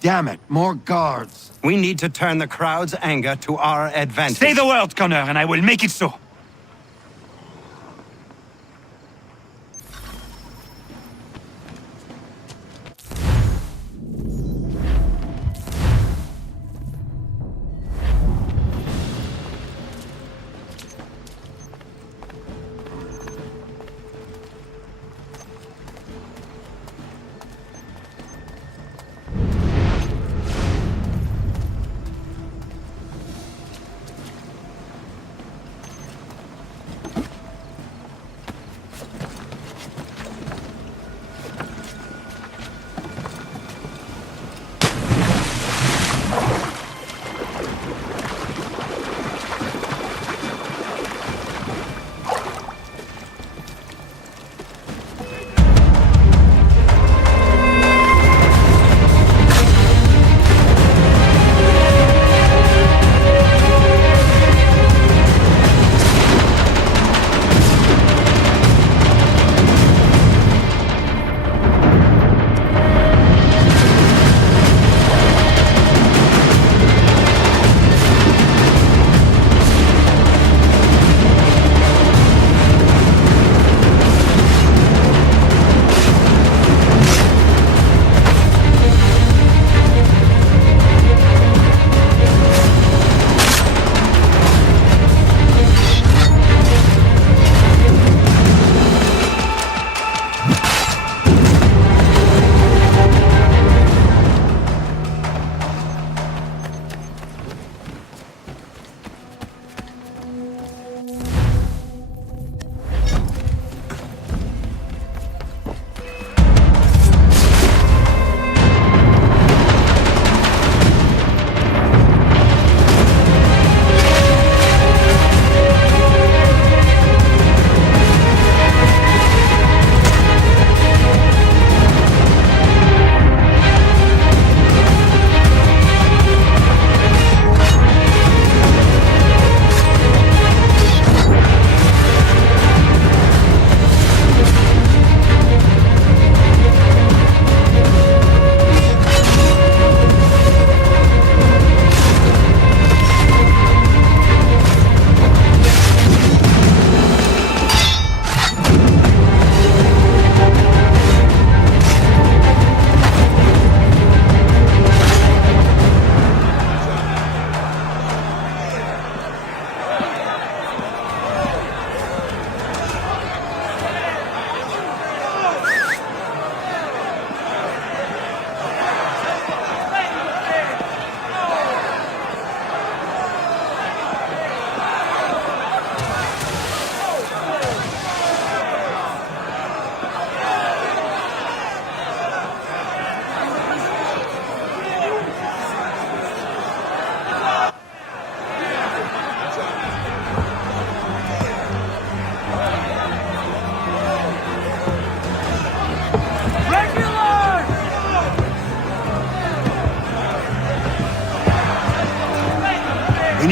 Damn it, more guards. We need to turn the crowd's anger to our advantage. Say the word, Connor, and I will make it so.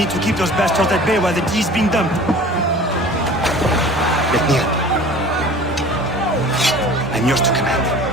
need to keep those bastards at bay while the tea is being dumped. Let me help. I'm yours to command.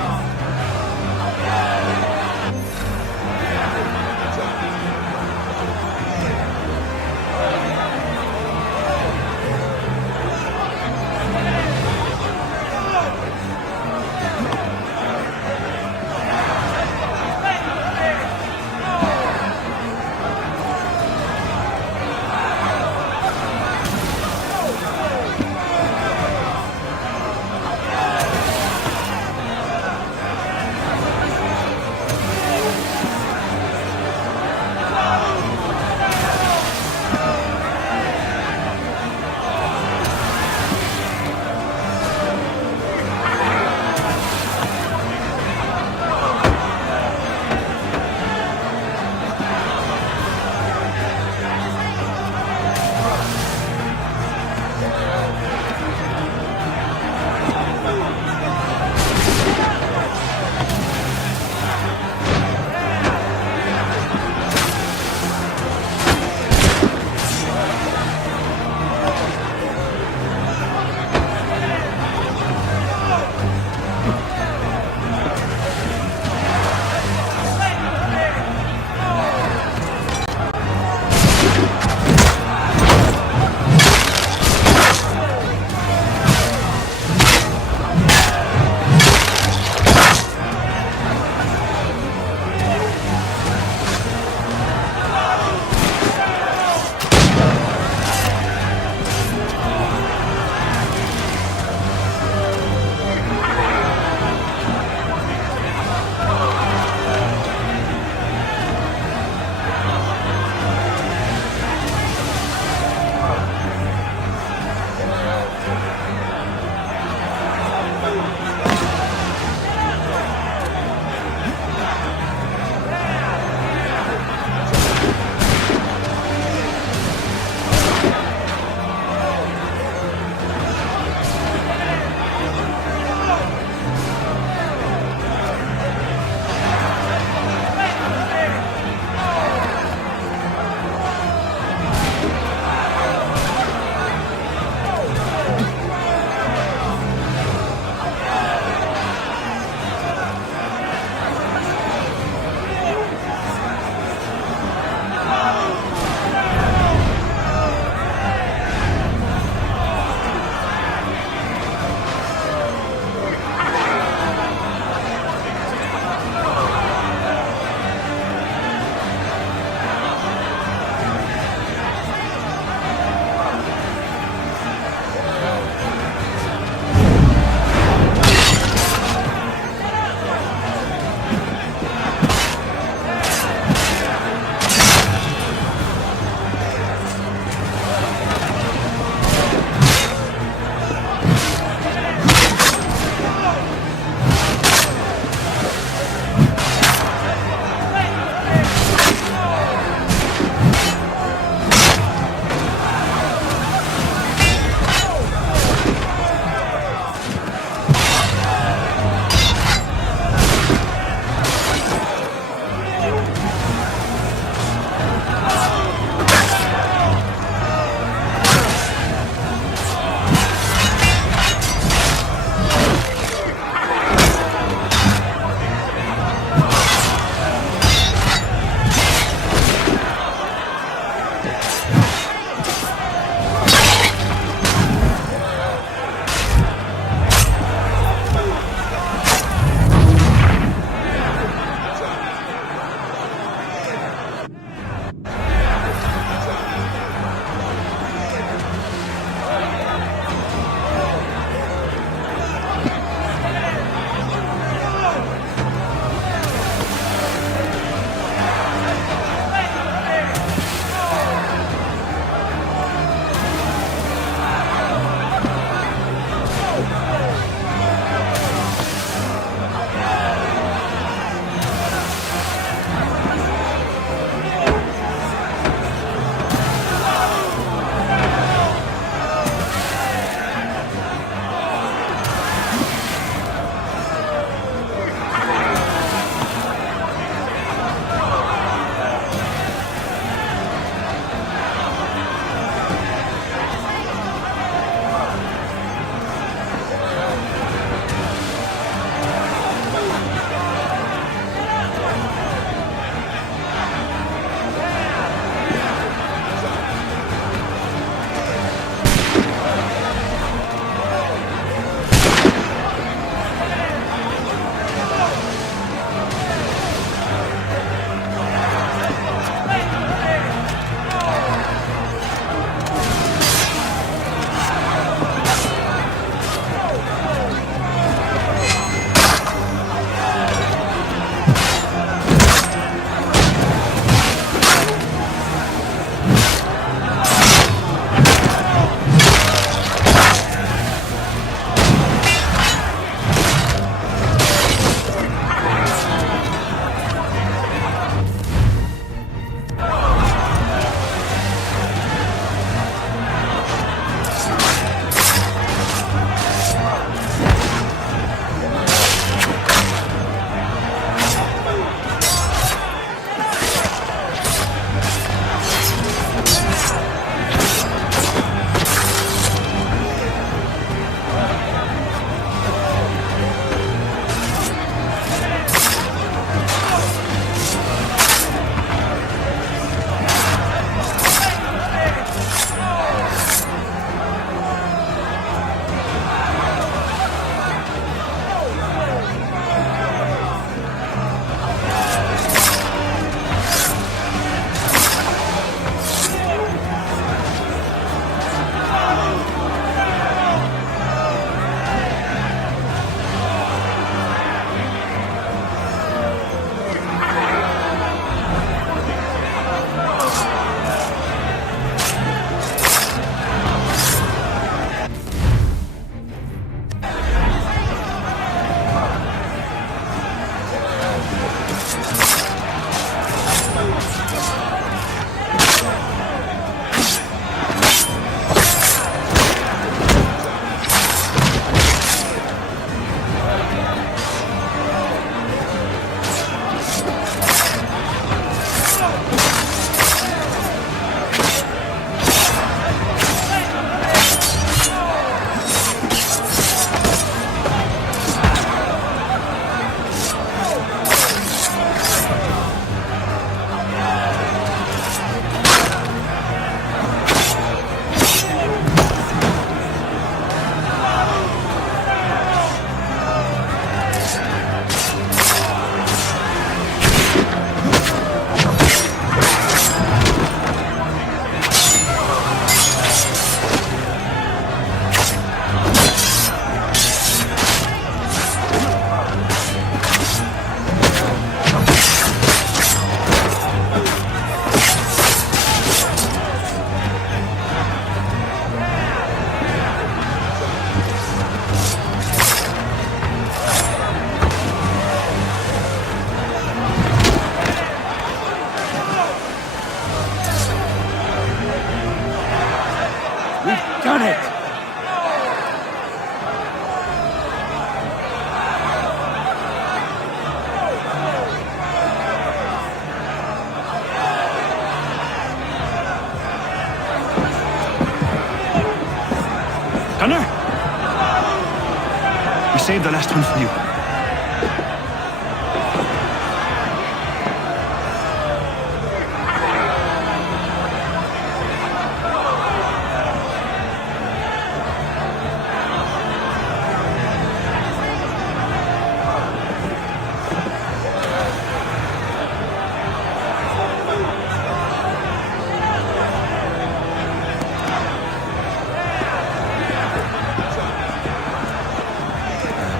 save the last one for you.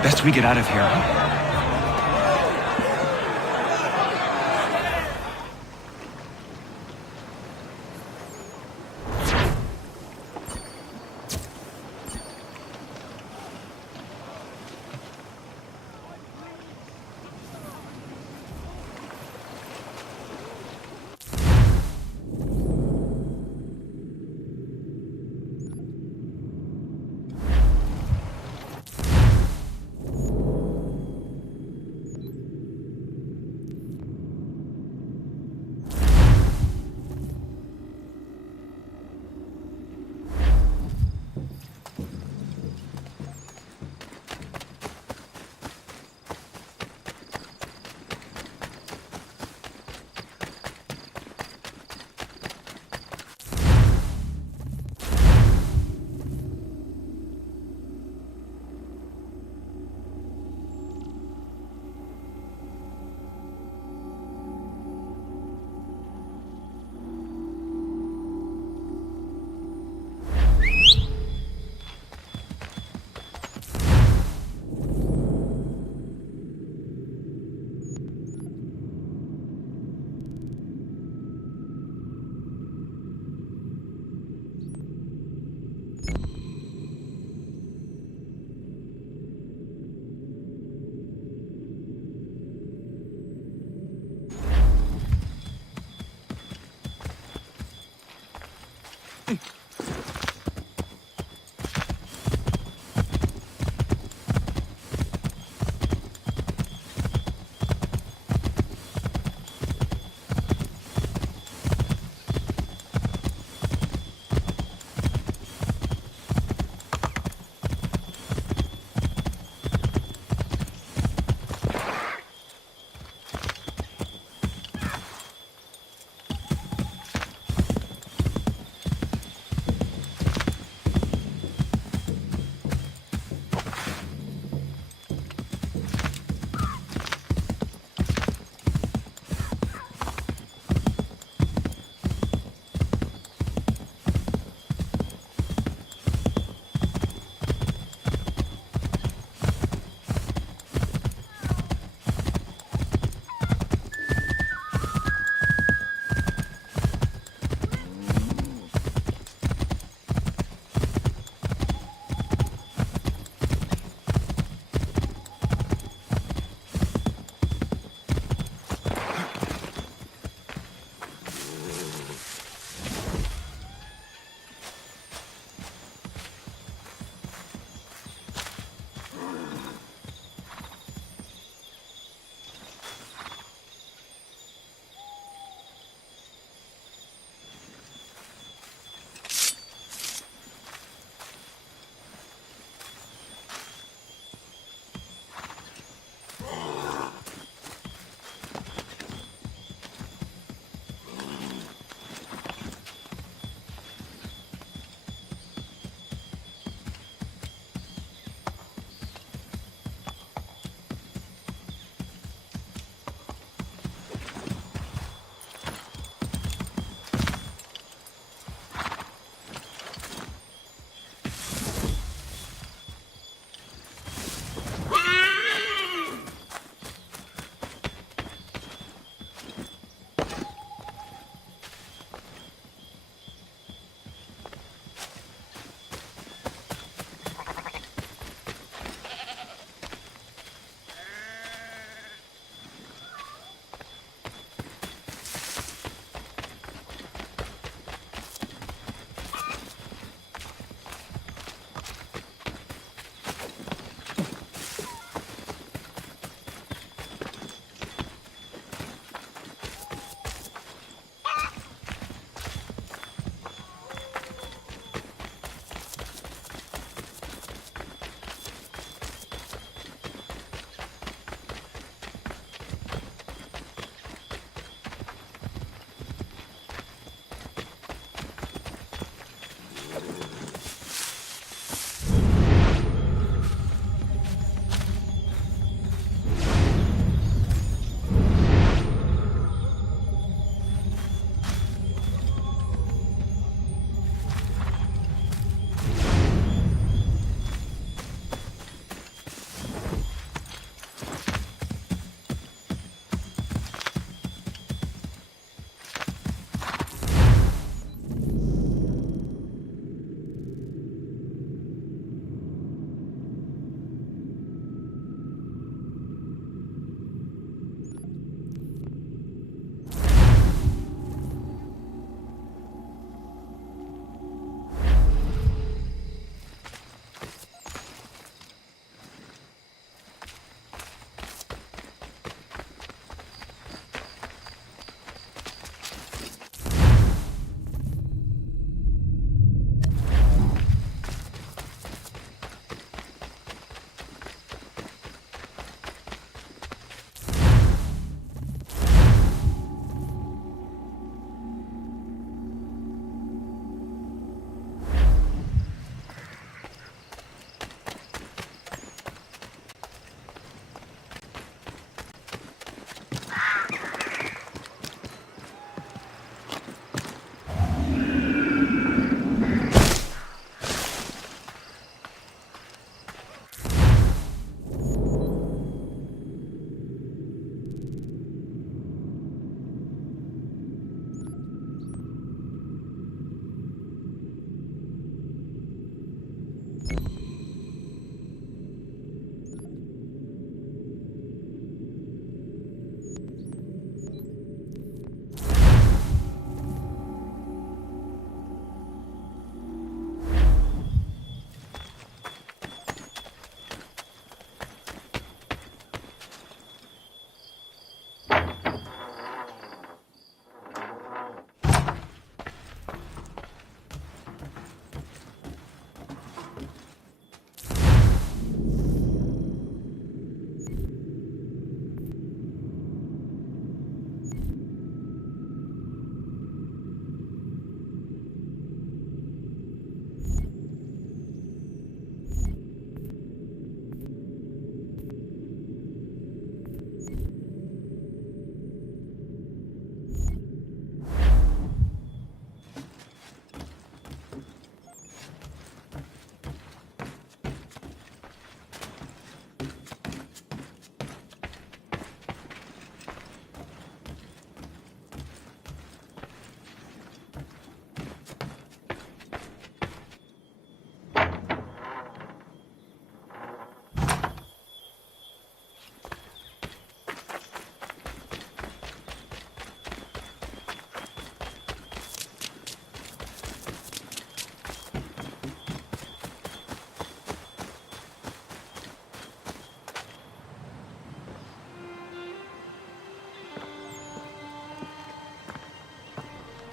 Best we get out of here.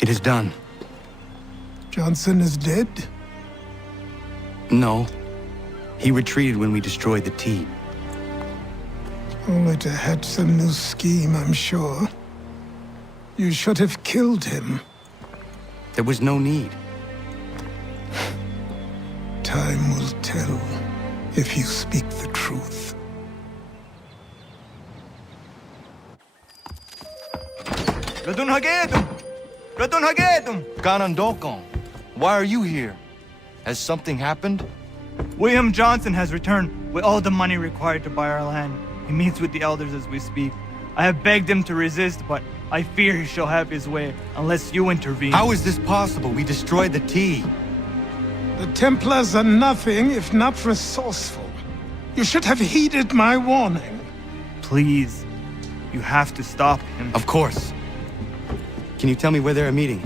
It is done. Johnson is dead? No. He retreated when we destroyed the T. Only to hatch some new scheme, I'm sure. You should have killed him. There was no need. Time will tell if you speak the truth. Ganondokon, why are you here? Has something happened? William Johnson has returned with all the money required to buy our land. He meets with the elders as we speak. I have begged him to resist, but I fear he shall have his way unless you intervene. How is this possible? We destroyed the T. The Templars are nothing if not resourceful. You should have heeded my warning. Please, you have to stop him. Of course. Can you tell me where they're meeting?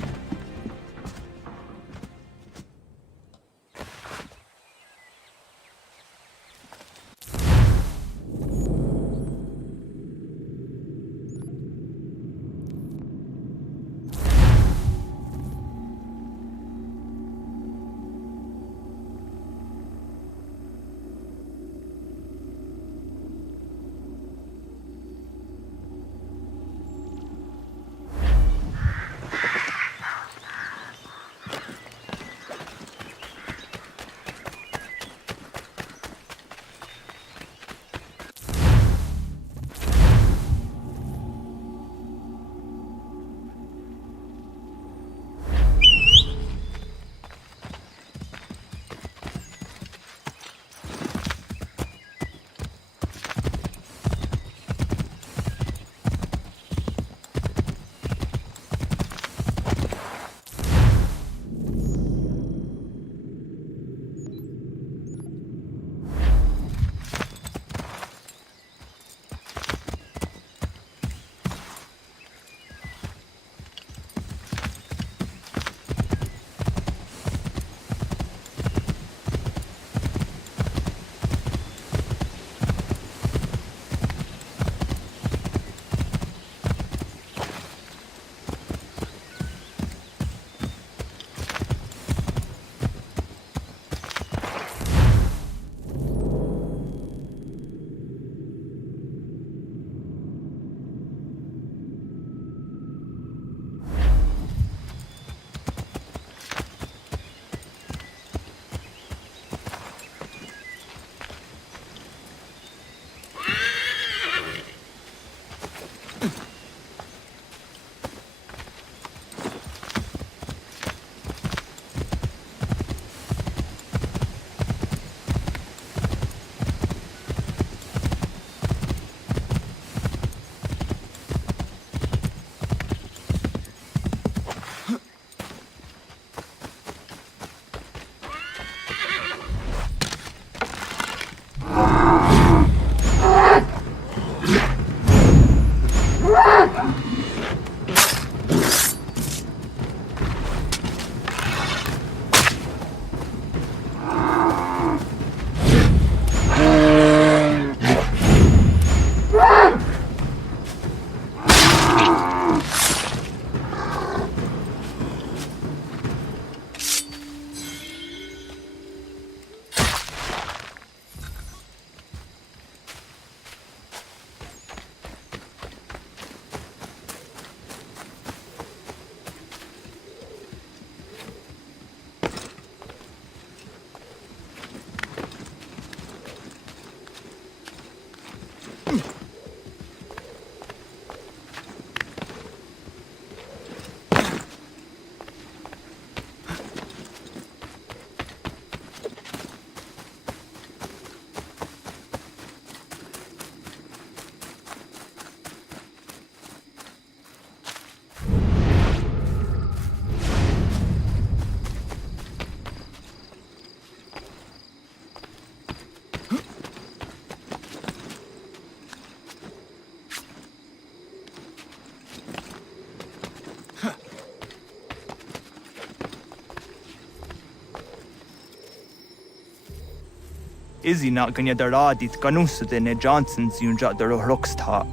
Izzy not gonna daradit ganusa de ne Johnson's yunja daro rocksta.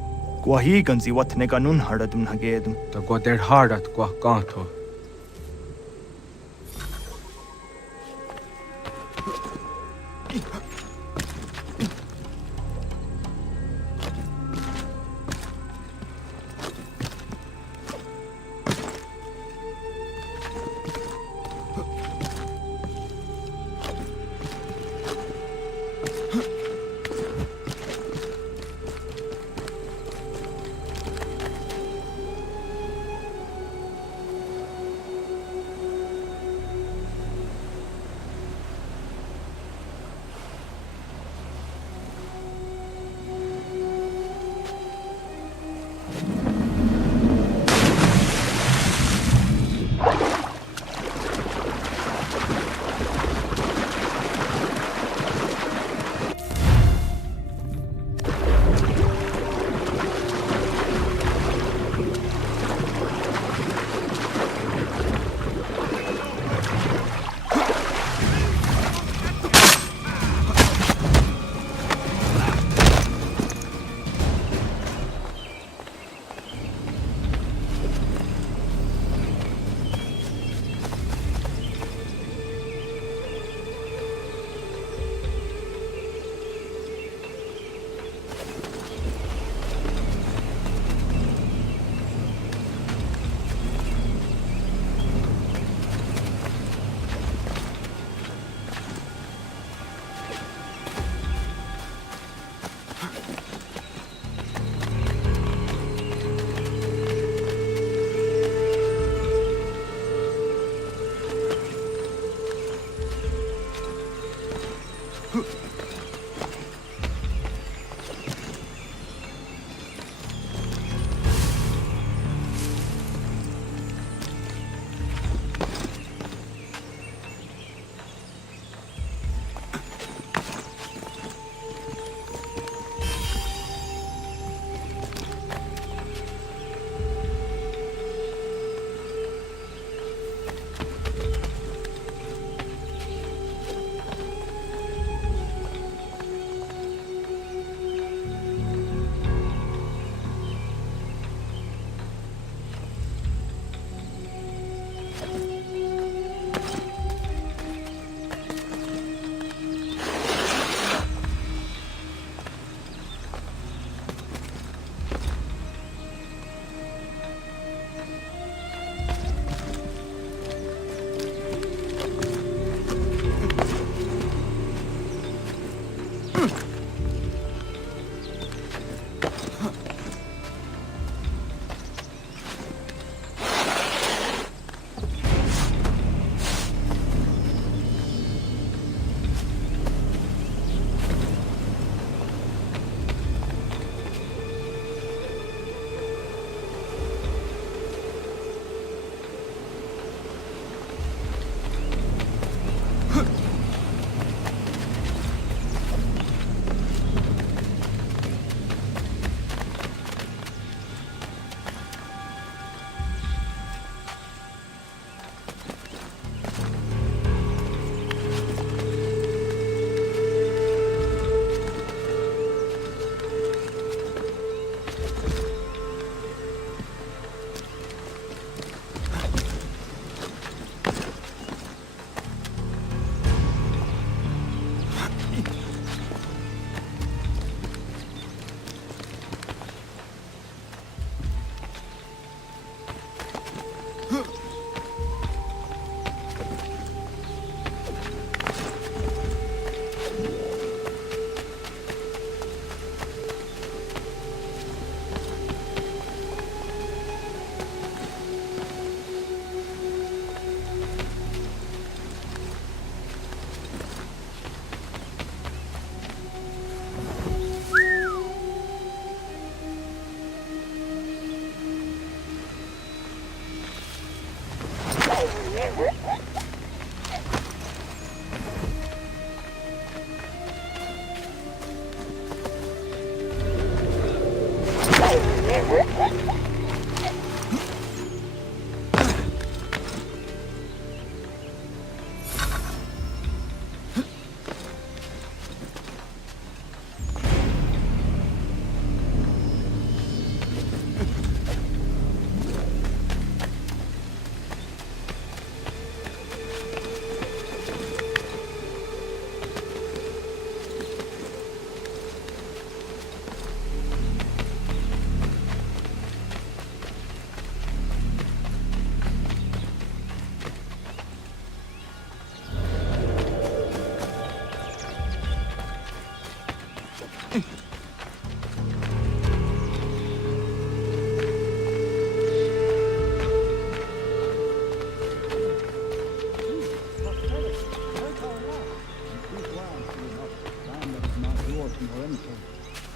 Guahiganzi what ne ganun haradum hagedum. The goddamn hard at Guacanto.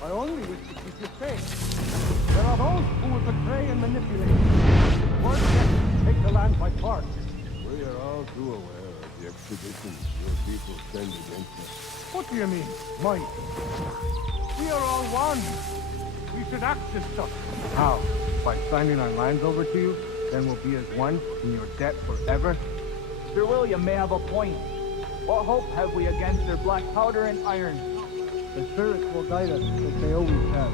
I only wish to keep you safe. There are those who will betray and manipulate you. Word gets to take the land by force. We are all too aware of the expeditions your people send against us. What do you mean, might? We are all one. We should act as such. How? By signing our lands over to you? Then we'll be as one in your debt forever? Sir William may have a point. What hope have we against their black powder and iron? The spirits will guide us, as they always have.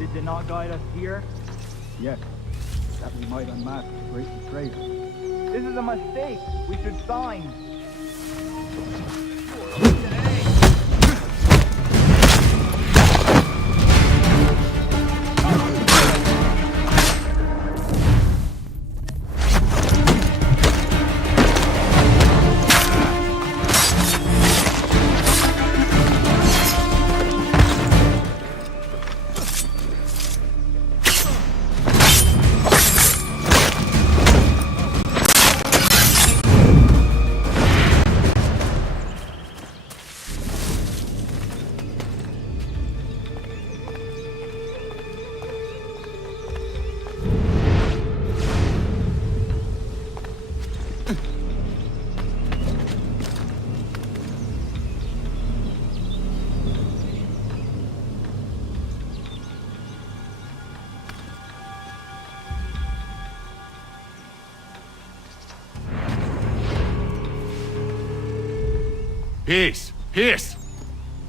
Did they not guide us here? Yes, that we might unmask the great betrayer. This is a mistake. We should sign. Peace! Peace!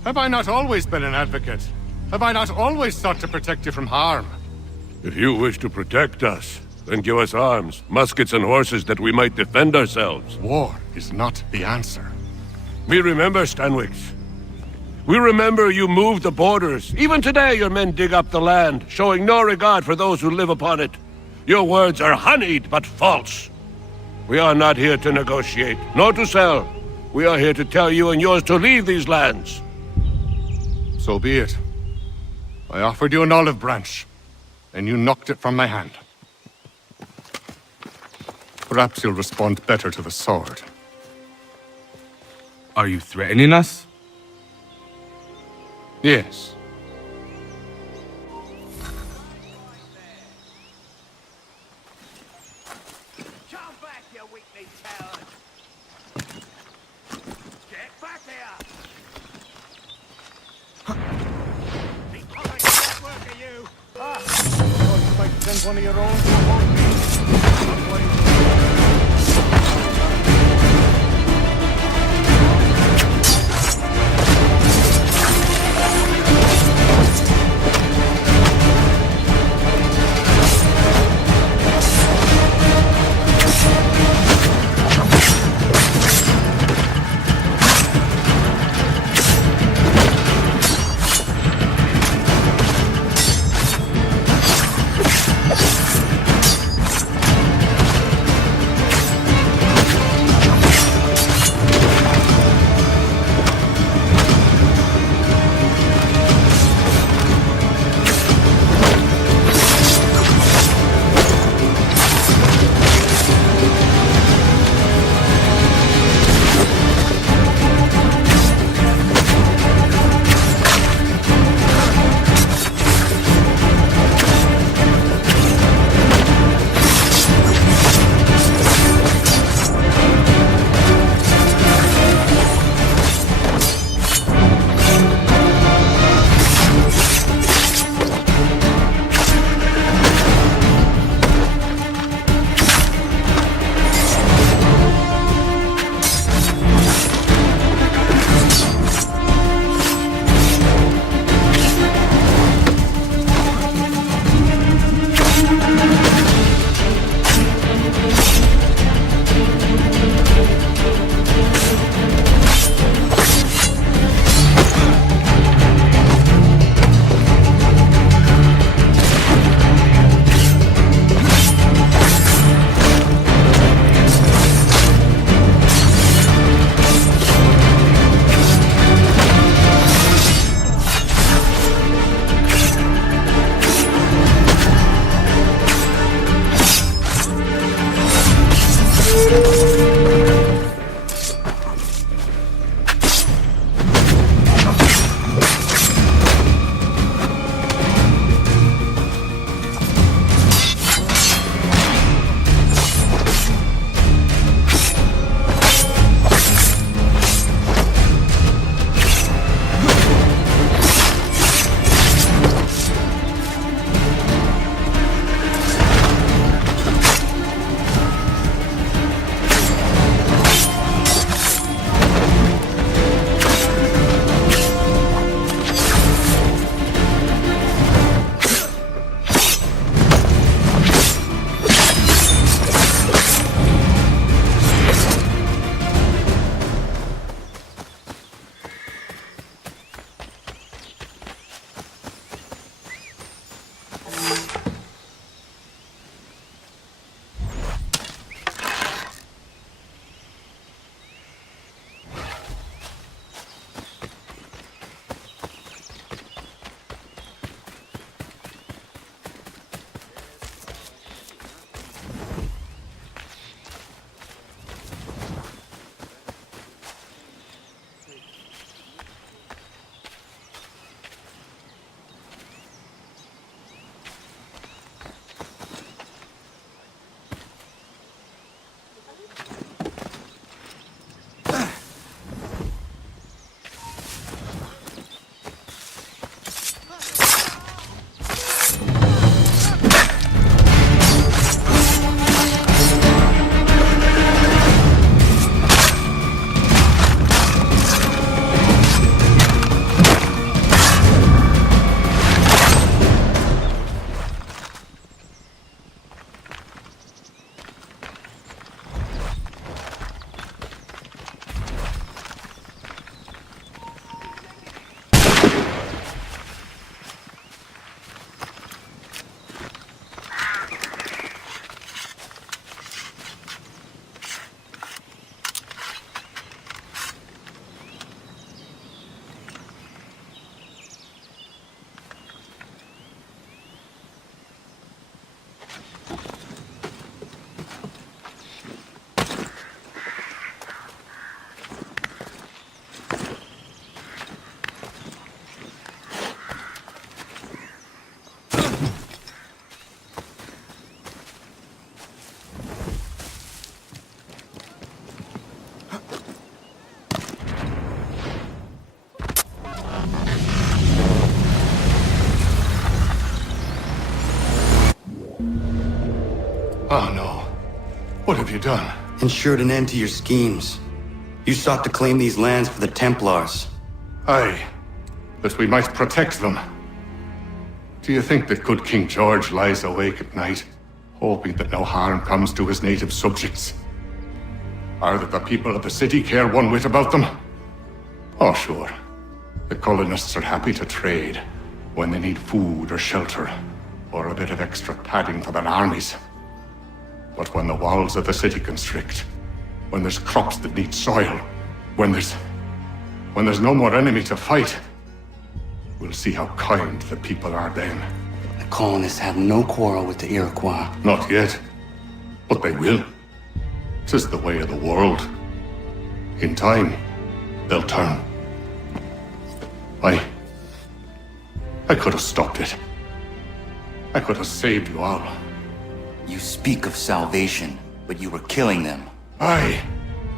Have I not always been an advocate? Have I not always sought to protect you from harm? If you wish to protect us, then give us arms, muskets and horses that we might defend ourselves. War is not the answer. We remember, Stanwix. We remember you moved the borders. Even today your men dig up the land, showing no regard for those who live upon it. Your words are honeyed, but false. We are not here to negotiate, nor to sell. We are here to tell you and yours to leave these lands. So be it. I offered you an olive branch, and you knocked it from my hand. Perhaps you'll respond better to the sword. Are you threatening us? Yes. Send one of your own to haunt me. Oh no. What have you done? Ensured an end to your schemes. You sought to claim these lands for the Templars. Aye, that we might protect them. Do you think that good King George lies awake at night, hoping that no harm comes to his native subjects? Or that the people of the city care one whit about them? Oh, sure. The colonists are happy to trade when they need food or shelter, or a bit of extra padding for their armies. But when the walls of the city constrict, when there's crops that need soil, when there's no more enemy to fight, we'll see how kind the people are then. The colonists have no quarrel with the Iroquois. Not yet, but they will. 'Tis the way of the world. In time, they'll turn. I could have stopped it. I could have saved you all. You speak of salvation, but you were killing them. Aye,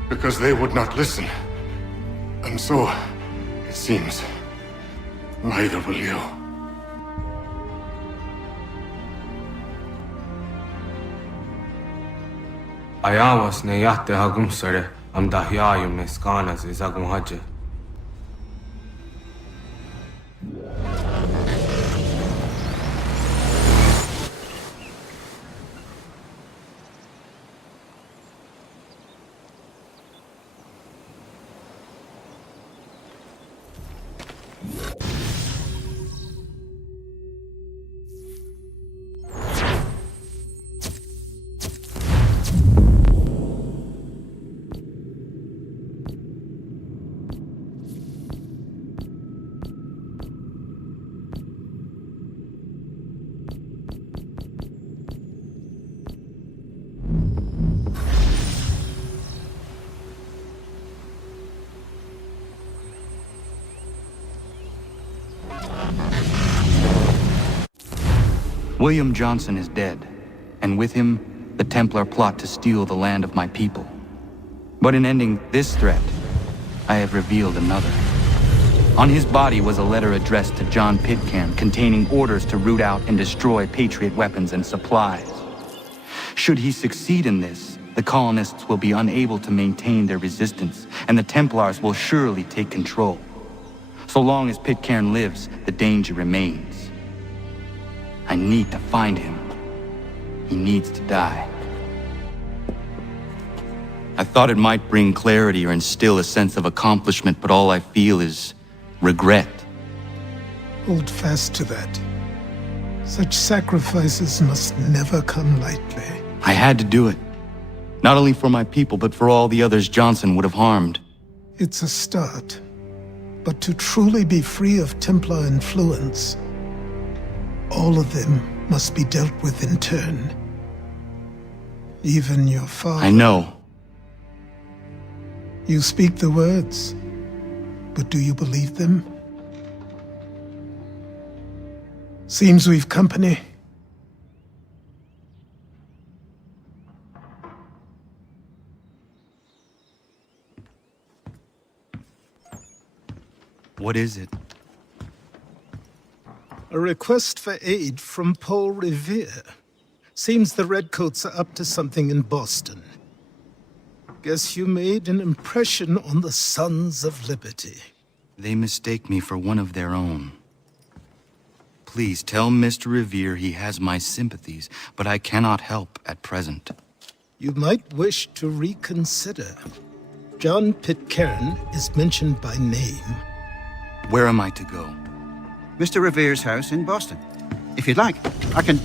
because they would not listen. And so, it seems, neither will you. Ayawas ne yahte hagum sare am dahyayum ne skanas izagum haje. William Johnson is dead, and with him, the Templar plot to steal the land of my people. But in ending this threat, I have revealed another. On his body was a letter addressed to John Pitcairn containing orders to root out and destroy Patriot weapons and supplies. Should he succeed in this, the colonists will be unable to maintain their resistance, and the Templars will surely take control. So long as Pitcairn lives, the danger remains. I need to find him. He needs to die. I thought it might bring clarity or instill a sense of accomplishment, but all I feel is regret. Hold fast to that. Such sacrifices must never come lightly. I had to do it. Not only for my people, but for all the others Johnson would have harmed. It's a start. But to truly be free of Templar influence, all of them must be dealt with in turn. Even your father. I know. You speak the words, but do you believe them? Seems we've company. What is it? A request for aid from Paul Revere. Seems the Redcoats are up to something in Boston. Guess you made an impression on the Sons of Liberty. They mistake me for one of their own. Please tell Mr. Revere he has my sympathies, but I cannot help at present. You might wish to reconsider. John Pitcairn is mentioned by name. Where am I to go? Mr. Revere's house in Boston. If you'd like, I can...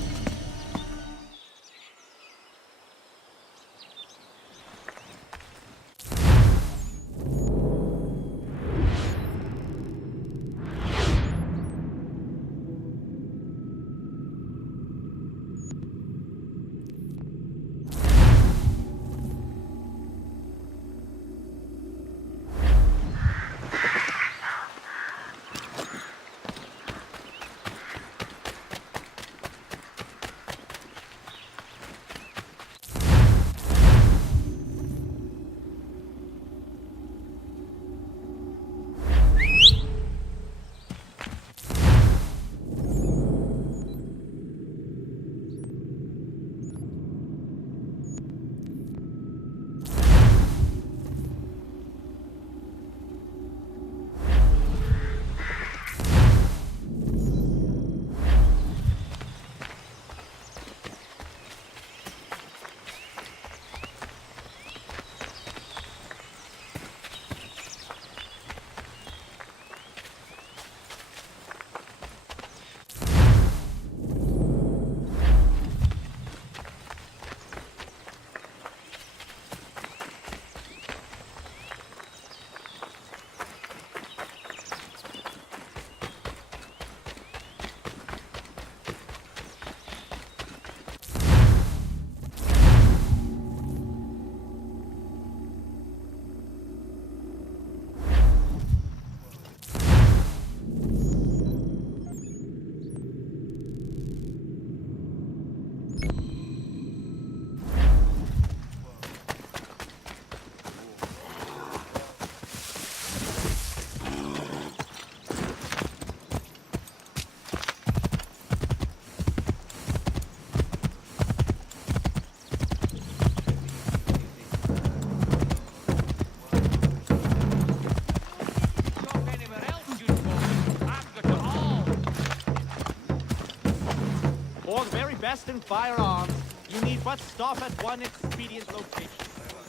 or the very best in firearms, you need but stop at one expedient location.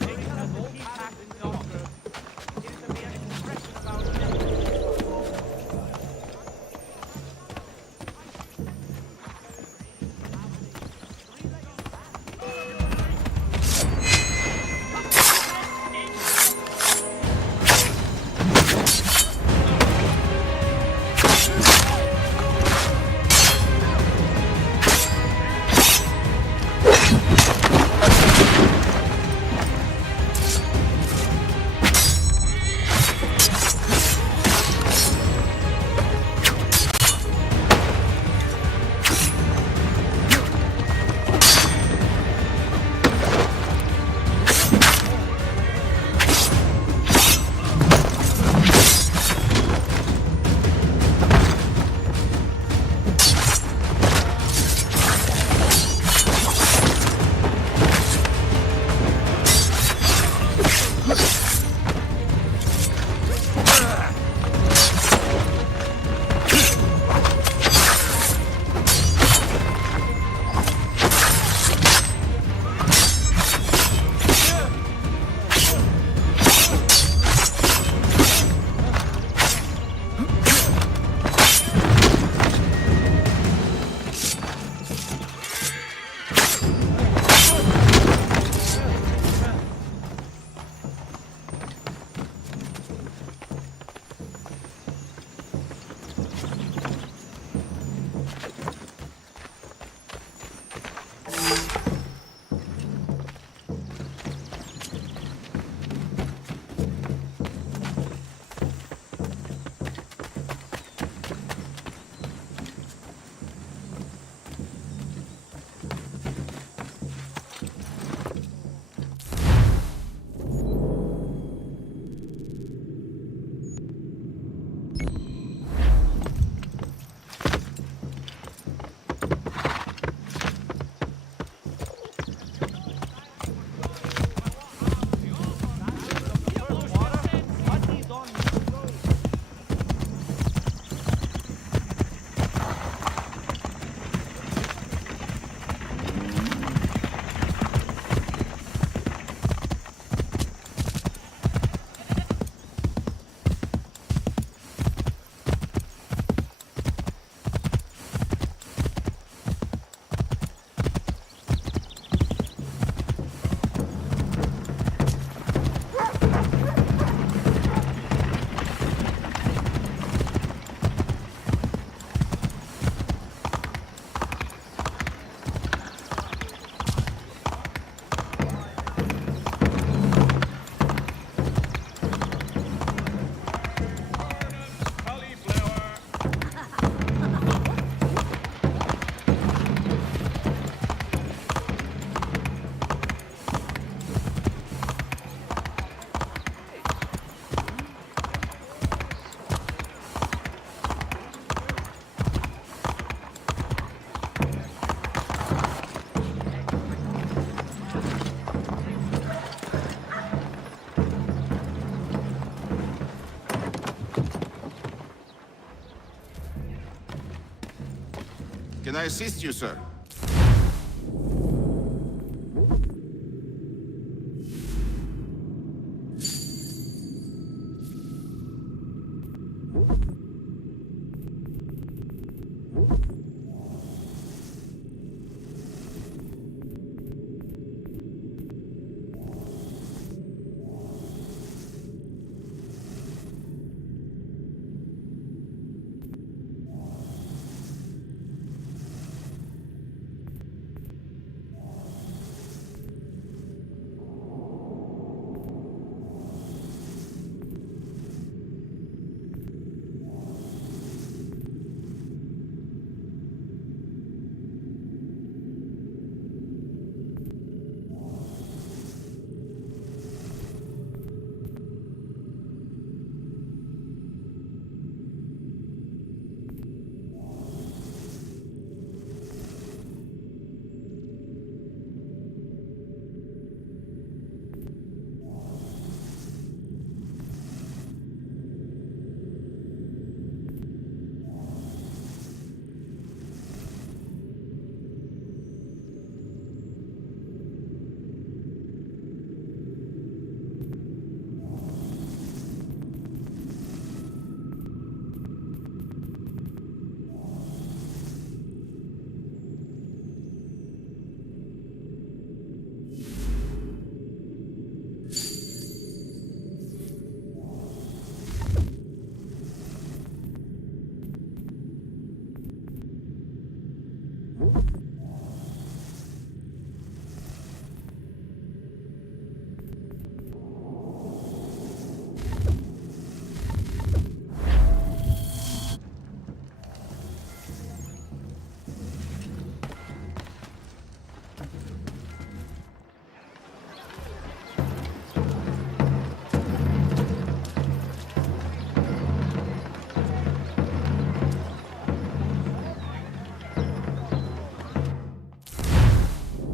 It has all packed in doctor. It is a mere expression of our Can I assist you, sir?